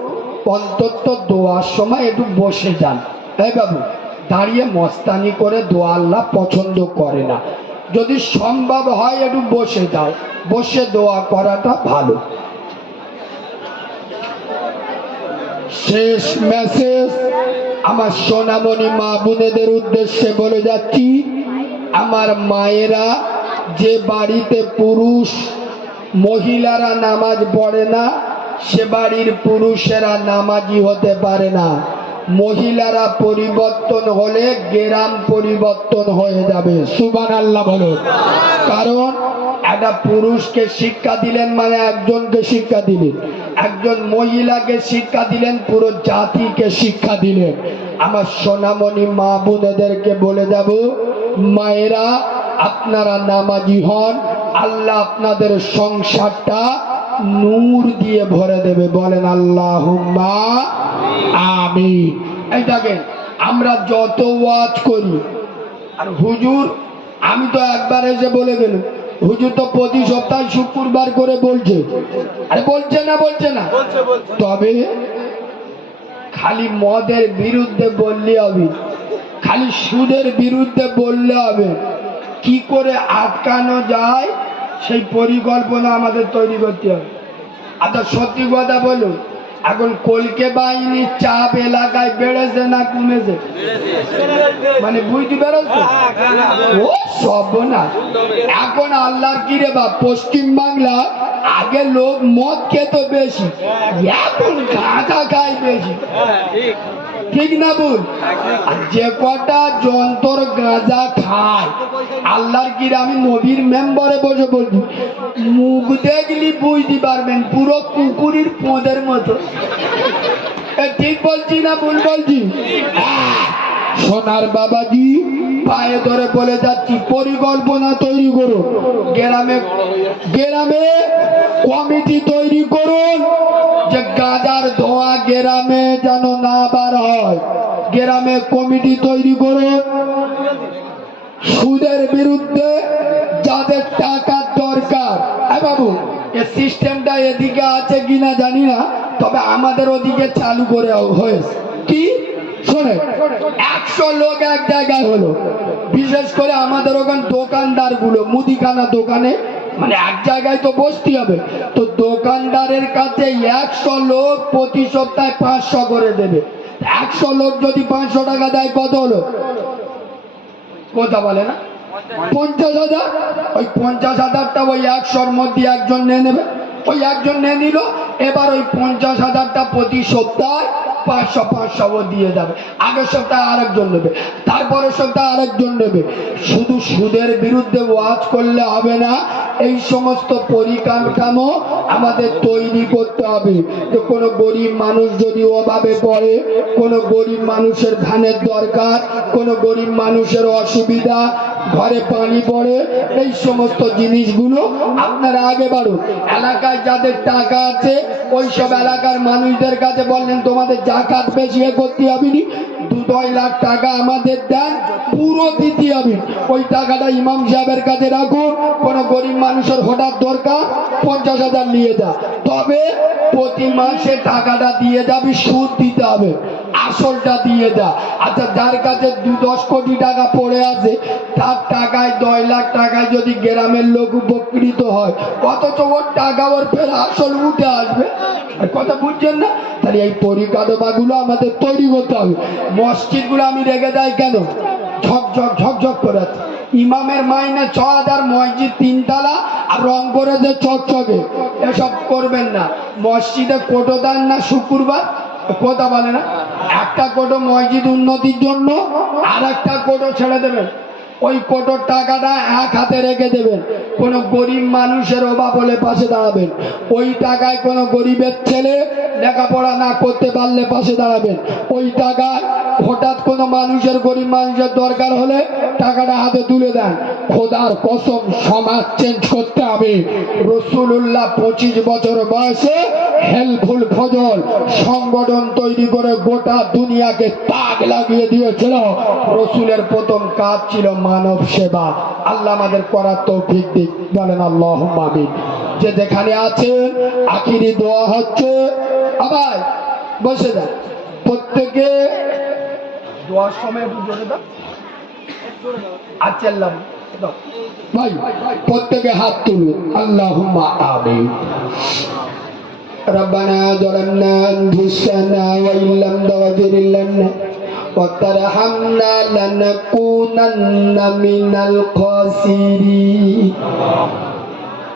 অন্তত দোয়ার সময় একটু বসে যান। এই বাবু দাঁড়িয়ে মস্তানি করে দোয়া আল্লাহ পছন্দ করে না। যদি সম্ভব হয় একটু বসে যাও, বসে দোয়া করাটা ভালো। শেষ মেসেজ আমার সোনামণি মা বোনেদের উদ্দেশ্যে বলে যাচ্ছি। আমার মায়েরা, যে বাড়িতে পুরুষ মহিলারা নামাজ পড়ে না সে বাড়ির পুরুষেরা নামাজি হতে পারে না। মহিলারা পরিবর্তন হলে গ্রাম পরিবর্তন হয়ে যাবে। সুবহানাল্লাহ বলো। কারণ একটা পুরুষকে শিক্ষা দিলেন মানে একজনকে শিক্ষা দিলেন, একজন মহিলাকে শিক্ষা দিলেন পুরো জাতিকে শিক্ষা দিলেন। আমার সোনামণি মা বোনেদেরকে বলে যাব, মায়েরা আপনারা নামাজি হন, আল্লাহ আপনাদের সংসারটা নূর দিয়ে ভরে দেবে। বলেন আল্লাহুম্মা আমিন। এই দেখেন আমরা যত ওয়াজ করি, আর হুজুর আমি তো একবার এসে বলে গেল, হুজুর তো প্রতি সপ্তাহে শুক্রবার করে বলছে। আরে বলছে না তবে খালি মদের বিরুদ্ধে বললে হবে, খালি সুদের বিরুদ্ধে বললে হবে। কি করে আটকানো যায় সেই পরিকল্পনা আমাদের তৈরি করতে হবে। আচ্ছা সত্যি কথা বলুন, এখন কলকে বাহিনীর চাপ এলাকায় বেড়েছে না কমেছে? মানে বুঝতে পেরেছো? ও সব না। এখন আল্লাহর কি রে বাপ, পশ্চিম বাংলা আগে লোক মদ খেত বেশি, এখন গাঁজা খায় বেশি। ঠিক না বল? যে কটা যন্ত্র গাঁজা খায় আল্লাহর কি, আমি নবীর মেম্বারে বসে বলছি, মুখ দেখলি বুঝতে পারবেন পুরো কুকুরের পোঁদের মতো। ঠিক বলছি না ভুল বলছি? সোনার বাবাজি পায়ে ধরে বলে যাচ্ছি, পরিকল্পনা তৈরি করুন। গ্রামে কমিটি তৈরি করুন যে গাঁজার ধোঁয়া গ্রামে যেন না বার হয়। গ্রামে কমিটি তৈরি করুন। সুদের বিরুদ্ধে যাদের টাকার দরকার, বাবু, এই সিস্টেমটা এদিকে আছে কিনা জানি না, তবে আমাদের ওদিকে চালু করে হয়েছে। কি শোনে, 100 লোক এক জায়গায় হলো, বিশেষ করে আমাদের ওখানে দোকানদার গুলো মুদিখানা দোকানে, মানে এক জায়গায় তো বসতে হবে, তো দোকানদারের কাছে 100 লোক প্রতি সপ্তাহে 500 করে দেবে। 100 লোক যদি 500 টাকা দেয়, কত হলো? কথা বলে না, 50,000। ওই 50,000টা ওই 100-র মধ্যে একজন নিয়ে নেবে, ওই একজন নিয়ে নিল। এবার ওই 50,000টা প্রতি সপ্তাহে 500 ও দিয়ে যাবে। আগের সপ্তাহে আরেকজন নেবে, তারপরের সপ্তাহে আরেকজন নেবে। শুধু সুদের বিরুদ্ধে ওয়াজ করলে হবে না, এই সমস্ত পরিকাঠামো আমাদের তৈরি করতে হবে। যে কোনো গরিব মানুষ যদি অভাবে পড়ে, কোনো গরিব মানুষের ধানের দরকার, কোনো গরিব মানুষের অসুবিধা, ঘরে পানি পড়ে, এই সমস্ত জিনিসগুলো আপনারা আগে বাড়ুন। এলাকায় যাদের টাকা আছে ওই সব এলাকার মানুষদের কাছে বললেন তোমাদের জাকাত বেশি করতে হবে নি, 2-2 লাখ টাকা আমাদের দেন, পুরো দিতে হবে। ওই টাকাটা ইমাম সাহেবের কাছে রাখুন। কোনো গরিব মানুষের হঠাৎ দরকার, 50,000 নিয়ে যা, তবে প্রতি মাসে টাকাটা দিয়ে যাবি, সুদ দিতে হবে, আসলটা দিয়ে যা। আচ্ছা, যার কাছে 2-10 কোটি টাকা পড়ে আছে, তার টাকায় 2 লাখ টাকায় যদি গ্রামের লোক উপকৃত হয়, অথচ ওর টাকা ওর ফের আসল উঠে আসবে। আর কথা বুঝছেন না? তাহলে এই পরিকাঠামোগুলো আমাদের তৈরি করতে হবে। মসজিদগুলো আমি রেখে যাই কেন? ঝকঝক ঝকঝক করে আছে। ইমামের মাইনে 6,000, মসজিদ 3 তলা, আর রং করে যে চকচকে, এসব করবেন না। মসজিদে কোটো দেন না শুক্রবার, কথা বলে না, একটা কোটো মসজিদ উন্নতির জন্য, আর একটা কোটো ছেড়ে দেবেন। ওই কোটোর টাকাটা এক হাতে রেখে দেবেন, কোনো গরিব মানুষের অভাব হলে পাশে দাঁড়াবেন। ওই টাকায় কোনো গরিবের ছেলে লেখাপড়া না করতে পারলে পাশে দাঁড়াবেন। ওই টাকায় হঠাৎ কোনো মানুষের, গরিব মানুষের দরকার হলে টাকাটা হাতে তুলে দেন। খোদার কসম, সমাজ চেঞ্জ করতে হবে। রসুল্লাহ 25 বছর বয়সে হেলফুল ফজল সংগঠন তৈরি করে গোটা দুনিয়াকে তাক লাগিয়ে দিয়েছিল। রসুলের প্রথম কাজ ছিল মানব সেবা। আল্লাহ আমাদের করার তৌফিক দিক, বলেন আল্লাহুম্মা আমিন। যে যেখানে আছেন, আখিরি দোয়া হচ্ছে, আবার বসে যান, প্রত্যেকে দোয়ার সময় বুঝে দাও। আচ্ছা, আল্লাহ ভাই প্রত্যেকে হাত তুলুন, আল্লাহুম্মা আমিন। ربنا ظلمنا أنفسنا وإن لم تغفر لنا وترحمنا لنكونن من الخاسرين।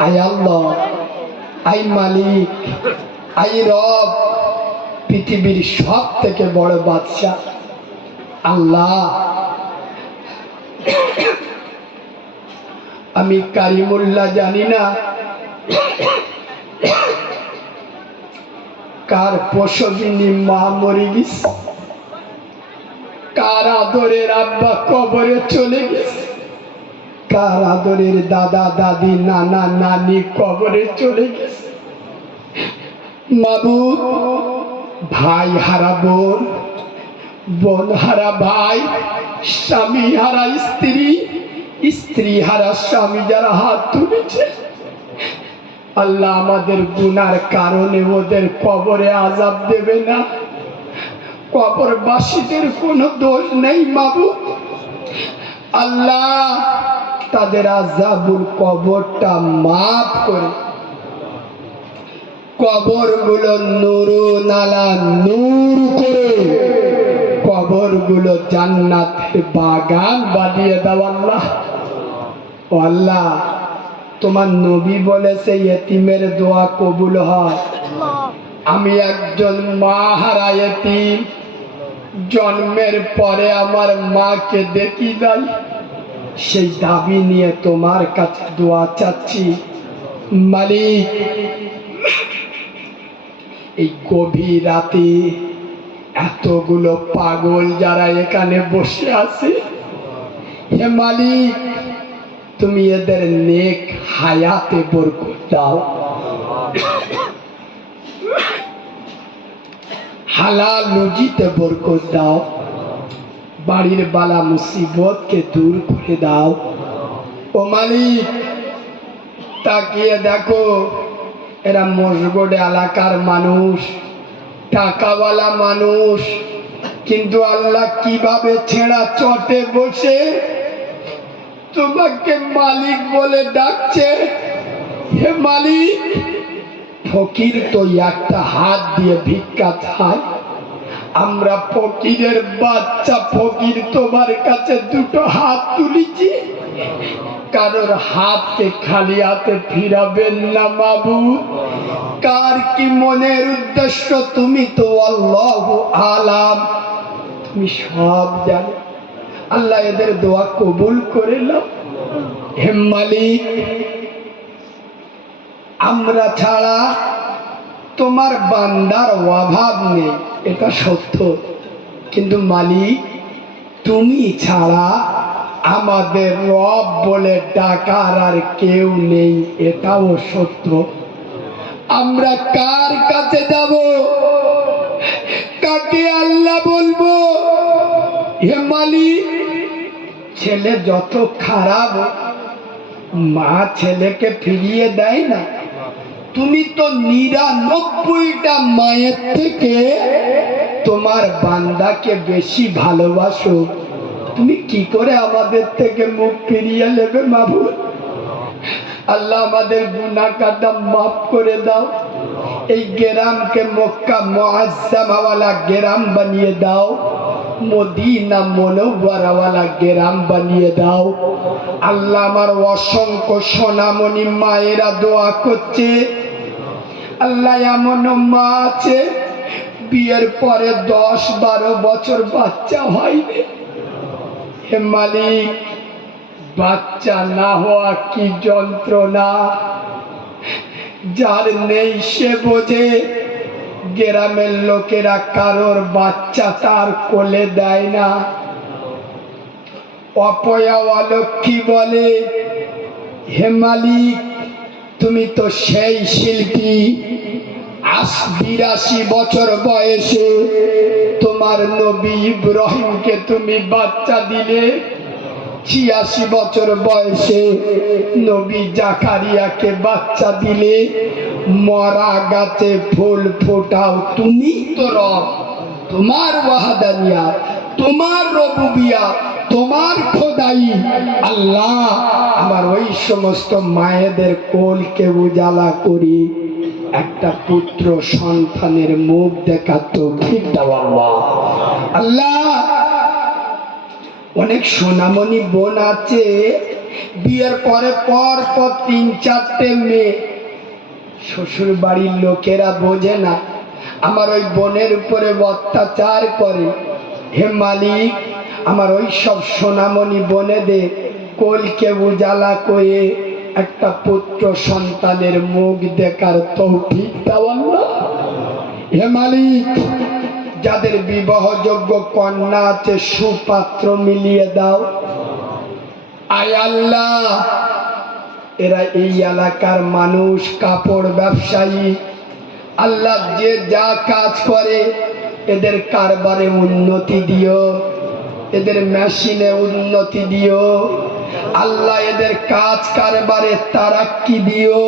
আয় আল্লাহ, আয় মালিক, আয় রব, পৃথিবীর সব থেকে বড় বাদশা আল্লাহ, আমি কারিমুল্লাহ জানি না কার প্রসবিনী মা মরে গেছে, কার আদরের আব্বা কবরে চলে গেছে, কার আদরের দাদা দাদি নানা নানি কবরে চলে গেছে। মাবুদ, ভাই হারা বোন, বোন হারা ভাই, স্বামী হারা স্ত্রী, স্ত্রী হারা স্বামী যারা হাত তুলেছে, আল্লাহ আমাদের গুনার কারণে ওদের কবরে আযাব দেবে না। কবরবাসীদের কোনো দোষ নেই মাবুদ। আল্লাহ তাদের আযাবুল কবরটা মাফ করে, কবরগুলো নূরুন আলা নূর করে, কবরগুলো জান্নাতের বাগান বানিয়ে দাও আল্লাহ। ও আল্লাহ, তোমার নবী বলেছে ইয়েতিমের দোয়া কবুল হয়। আমি একজন মা হারা ইয়েতিম, জন্মের পরে আমার মাকে দেখি নাই, সেই দাবি নিয়ে তোমার কাছে দোয়া চাচ্ছি। মালিক, এই গভীর রাতে এতগুলো পাগল যারা এখানে বসে আছে, হে মালিক, তুমি এদের নেক হায়াতে বরকত দাও, হালাল রুজিতে বরকত দাও, বাড়ির বালা মুসিবতকে দূর করে দাও। ও মালিক, তাকিয়ে দেখো এরা মসগড এলাকার মানুষ, টাকাওয়ালা মানুষ, কিন্তু আল্লাহ কিভাবে ছেঁড়া চটে বসে তোমাকে মালিক বলে ডাকছে। হে মালিক, ফকির তো একটা হাত দিয়ে ভিক্ষা চায়, আমরা ফকিরের বাচ্চা ফকির তোমার কাছে দুটো হাত তুলেছি, কারোর হাতকে খালি হাতে ফিরাবেন না মাবুদ। কার কি মনের উদ্দেশ্য তুমি তো আল্লাহু আলাম, তুমি সব জানো। আল্লাহ এদের দোয়া কবুল করে নাও। হে মালিক, আমরা ছাড়া তোমার বান্দার অভাব নেই, এটা সত্য, কিন্তু মালিক তুমি ছাড়া আমাদের রব বলে ডাকার আর কেউ নেই, এটাও সত্য। আমরা কার কাছে যাব, কাকে আল্লাহ বলবো? হে মালিক, ছেলে যত খারাপ, মা ছেলেকে ফিরিয়ে দেয় না, তুমি তো ৯৯টা মায়ের থেকে তোমার বান্দাকে বেশি ভালোবাসো, তুমি কি করে আমাদের থেকে মুখ ফিরিয়ে নেবে মাবুদ? আল্লাহ আমাদের গুনাহ কাটা মাফ করে দাও। এই গ্রামকে মক্কা মুআজ্জামাওয়ালা গ্রাম বানিয়ে দাও, মদিনা মুনাওয়ারাওয়ালা গ্রাম বানিয়ে দাও। আল্লাহ, আমার অসংখ্য সোনামণি মায়েরা দোয়া করছে, আল্লাহ এমন মা আছে বিয়ের পরে ১০-১২ বছর বাচ্চা হয়নি। হে মালিক, বাচ্চা না হওয়া কি যন্ত্রণা, যার নেই সে বোঝে। গ্রামের লোকেরা কারোর বাচ্চা তার কোলে দেয় না, অপয়া অলক্ষী বলে। হে মালিক, তুমি তো সেই শিল্পী, ৮২ বছর বয়সে তোমার নবী ইব্রাহিমকে তুমি বাচ্চা দিলে, ৮৬ বছর বয়সে নবী জাকারিয়াকে বাচ্চা দিলে। মরা গাছে ফুল ফোটাও তুমি তো রব, তোমার ওয়াহদানিয়াত, তোমার রুবুবিয়াত, তোমার খোদাই। আল্লাহ, আমার ওই সমস্ত মায়েদের কোলকে উজালা করি, একটা পুত্র সন্তানের মুখ দেখা তৌফিক দাও আল্লাহ। আল্লাহ, অনেক সোনামণি বোন আছে, বিয়ের পরে পর ৩-৪টে মেয়ে, শ্বশুর বাড়ির লোকেরা বোঝে না, আমার ওই বোনের উপরে অত্যাচার করে। হে মালিক, আমার ওই সব সোনামণি বোনেদের কোলকে উজালা করে একটা পুত্র সন্তানের মুখ দেখার তৌফিক দাও আল্লাহ। হে মালিক, যাদের বিবাহযোগ্য কন্যা আছে সুপাত্র মিলিয়ে দাও। আয় আল্লাহ, এরা এই এলাকার মানুষ, কাপড় ব্যবসায়ী। আল্লাহ, যে যা কাজ করে এদের কারবারে উন্নতি দিও, এদের মেশিনে উন্নতি দিও। আল্লাহ, এদের কাজ কারবারে তারাক্কি দিও,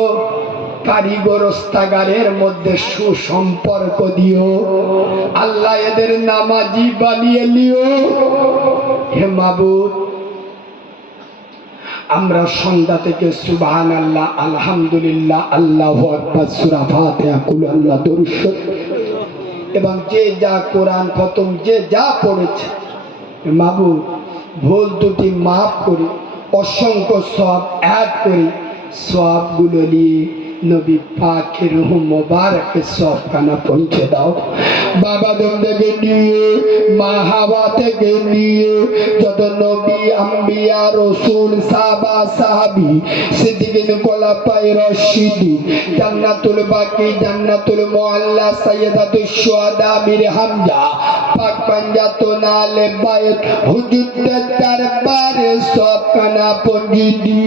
কারিগরস্তাগারের মধ্যে সুসম্পর্ক দিও। আল্লাহ, এদের নামাজি বানিয়ে নিও। হে মাবুদ, আমরা সন্ধ্যা থেকে সুবহানাল্লাহ, আলহামদুলিল্লাহ, আল্লাহু আকবার, সূরা ফাতিহা, কুল আল্লাহ দরুদ শরীফ এবং যে যা কোরআন খতম যে যা পড়েছে, মাবুদ ভুল ত্রুটি মাফ করি, অসংখ্য সওয়াব অ্যাড করি, সওয়াবগুলো নিয়ে নবী পাকের রূহ মোবারকের সওয়াবখানা পৌঁছে দাও। বাবা আদম থেকে নিয়ে মা হাওয়া থেকে নিয়ে যত নবী, আম্বিয়া, রাসূল, সাহাবা, সাহাবী, সিদ্দিকিন, খোলাফায়ে রাশিদিন, জান্নাতুল বাকি, জান্নাতুল মুআল্লা, সাইয়্যিদাতুশ শুহাদা মীর হামজা, পাক পাঞ্জাতুন আলে বাইত, হুজুরদের দরবারে সওয়াবখানা পৌঁছে দি।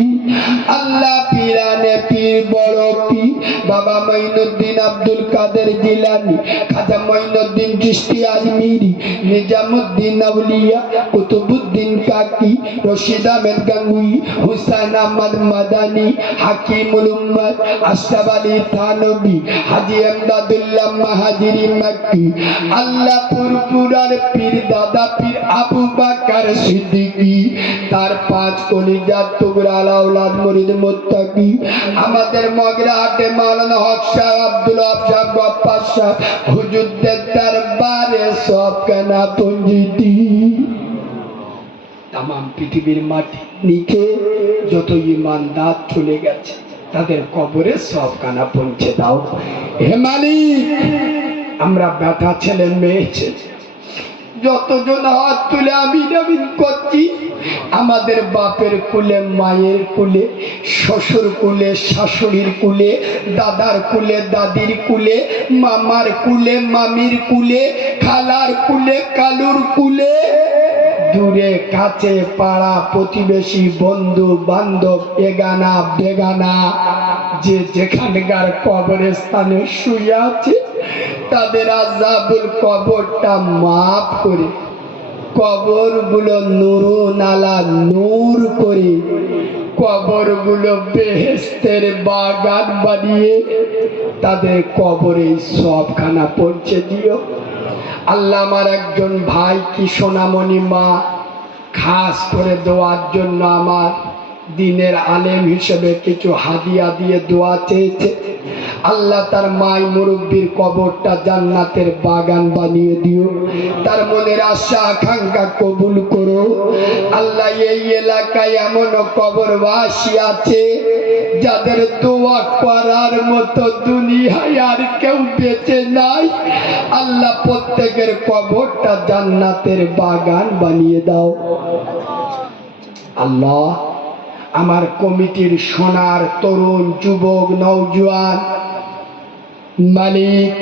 আল্লাহ, পীরানে পীর, বড় নকশবন্দি, বাবা মঈনুদ্দিন আব্দুল কাদের জিলানী, খাজা মঈনুদ্দিন চিশতি আজমিরি, নিজামুদ্দিন আউলিয়া, কুতুবুদ্দিন কাকি, রশিদ আহমেদ গাঙ্গুই, হুসাইন আহমদ মাদানী, হাকিমুল উম্মত, আশরাফ আলী থানভী, হাজী এমদাদুল্লাহ মাহাজিরি মক্কি, আল্লাহ পুরপুরার পীর দাদা পীর আবু বকর সিদ্দিকী, তার 5 কলিজার টুকরা আওলাদ মুরিদ মুত্তাকি, আমাদের মগরাহাটে মাওলানা হক সাহেব, আব্দুল ওয়াহাব সাহেব, গফফার সাহেব, হুজুরদের দরবারে সব কানা পঞ্জিতি, তাম পৃথিবীর মাটি নিচে যত ইমানদার চলে গেছে তাদের কবরে সব কানা পৌঁছে দাও। হে মালিক, আমরা বেটা ছেলে মেয়ে ছেলে যতজন হাত তুলে আমিন আমিন করছি, আমাদের বাপের কুলে, মায়ের কুলে, শ্বশুর কুলে, শাশুড়ির কুলে, দাদার কুলে, দাদির কুলে, মামার কুলে, মামির কুলে, খালার কুলে, কালুর কুলে, দূরে কাছে পাড়া প্রতিবেশী, বন্ধু বান্ধব, এগানা বেগানা, যে যেখানকার কবরস্থানে শুয়ে আছে তাদের আযাবুল কবরটা মাফ করে, কবরগুলো নূরুন আলা নূর করে, কবরগুলো বেহেশতের বাগান বানিয়ে তাদের কবরে সবখানা পৌঁছে দিও। আল্লাহ, আমার একজন ভাই কি সোনামণি মা খাস করে দোয়ার জন্য আমার দিনের আলেম হিসেবে কিছু হাদিয়া দিয়ে দোয়া চেয়েছে। আল্লাহ, তার মাই মুরব্বীর কবরটা জান্নাতের বাগান বানিয়ে দিও, তার মনের আশা আকাঙ্ক্ষা কবুল করো। আল্লাহ, এই এলাকায় এমন কবরবাসী আছে যাদের দোয়া করার মতো দুনিয়ায় আর কেউ বেঁচে নাই। আল্লাহ, প্রত্যেকের কবরটা জান্নাতের বাগান বানিয়ে দাও। আল্লাহ, আমার কমিটির সোনার তরুণ যুবক নওজোয়ান মালিক,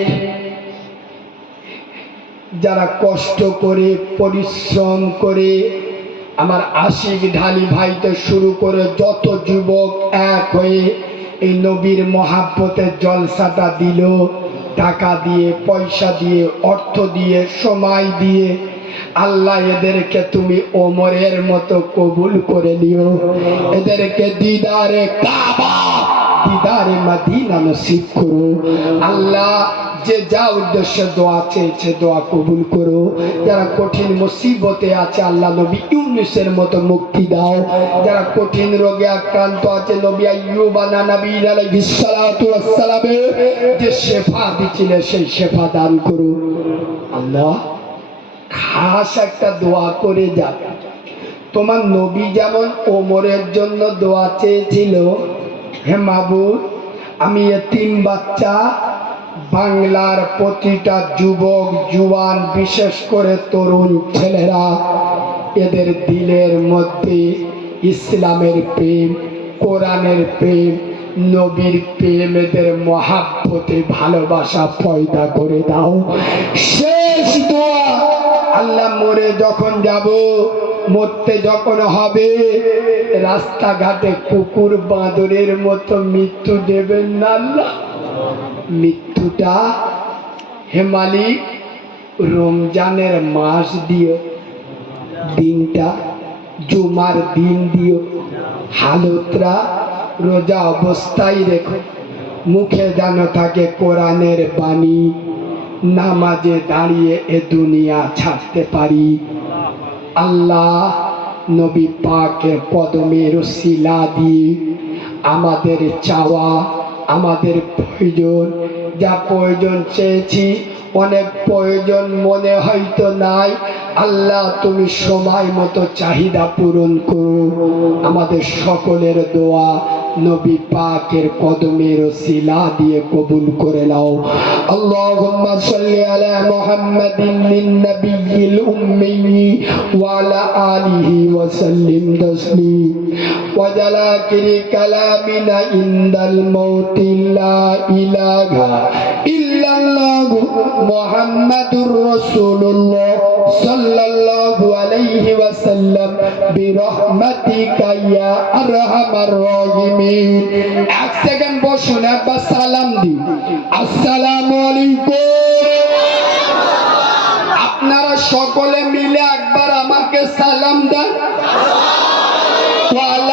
যারা কষ্ট করে পরিশ্রম করে আমার আশিক ঢালি ভাইতে শুরু করে যত যুবক এক হয়ে এই নবীর মহাব্বতের জলসাটা দিল, টাকা দিয়ে, পয়সা দিয়ে, অর্থ দিয়ে, সময় দিয়ে, আল্লাহ এদেরকে তুমি ওমরের মতো কবুল করে নিও। এদেরকে দিদারে কাবা, দিদারে মদিনা নসিব করো। আল্লাহ, যে যা উদ্দেশ্যে দোয়া চেয়েছে দোয়া কবুল করো। যারা কঠিন মুসিবতে আছে আল্লাহ নবী ইউনূসের মতো মুক্তি দাও। যারা কঠিন রোগে আক্রান্ত আছে নবী আইয়ুব নবী আলাইহিস সালাতু ওয়াস সালামে যে শেফা দিয়েছিলেন সেই শেফা দান করো। আল্লাহ, খাস একটা দোয়া করে যাবে, তোমার নবী যেমন ওমরের জন্য দোয়া চেয়েছিল, হে মাবুদ, আমি এতিম বাচ্চা বাংলার প্রতিটা যুবক জুয়ান, বিশেষ করে তরুণ ছেলেরা, এদের দিলের মধ্যে ইসলামের প্রেম, কোরআনের প্রেম, নবীর প্রেম, এদের মহাব্বতে ভালোবাসা পয়দা করে দাও। শেষ দোয়া, আল্লাহ, মরে যখন যাব, মরতে যখন হবে, রাস্তাঘাটে কুকুর বাঁদরের মতো মৃত্যু দেবেন না আল্লাহ। মৃত্যুটা হে মালিক রমজানের মাস দিও, দিনটা জুমার দিন দিও, হালতরা রোজা অবস্থায় রেখো, মুখে যেন থাকে কোরআনের বাণী, নামাজে দাঁড়িয়ে এ দুনিয়া ছাড়তে পারি। আল্লাহ, নবী পাকের কদমের ওসিলা দিয়ে আমাদের চাওয়া, আমাদের প্রয়োজন, যা প্রয়োজন চেয়েছি, অনেক প্রয়োজন মনে হয়তো নাই, আল্লাহ তুমি সময় মতো চাহিদা পূরণ করো। আমাদের সকলের দোয়া নবী পাকের কদমের ওসিলা দিয়ে কবুল করে নাও। আল্লাহুম্মা সাল্লি আলা মুহাম্মাদিন নবিয়্যিল উম্মি ওয়া আলা আলিহি ওয়া সাল্লিম তাসলিম। ওয়া জালাকিরি কালামিনা ইনদাল মাউতি লা ইলাহা ইল্লাল্লাহ মুহাম্মাদুর রাসূলুল্লাহ সাল্লাল্লাহু আলাইহি ওয়া সাল্লাম বিরহমাতিকা ইয়া আরহামার রাহিমিন। এক সেকেন্ড বসুন, একবার সালাম দিন। আসসালামু আলাইকুম। আপনারা সকলে মিলে একবার আমাকে সালাম দেন।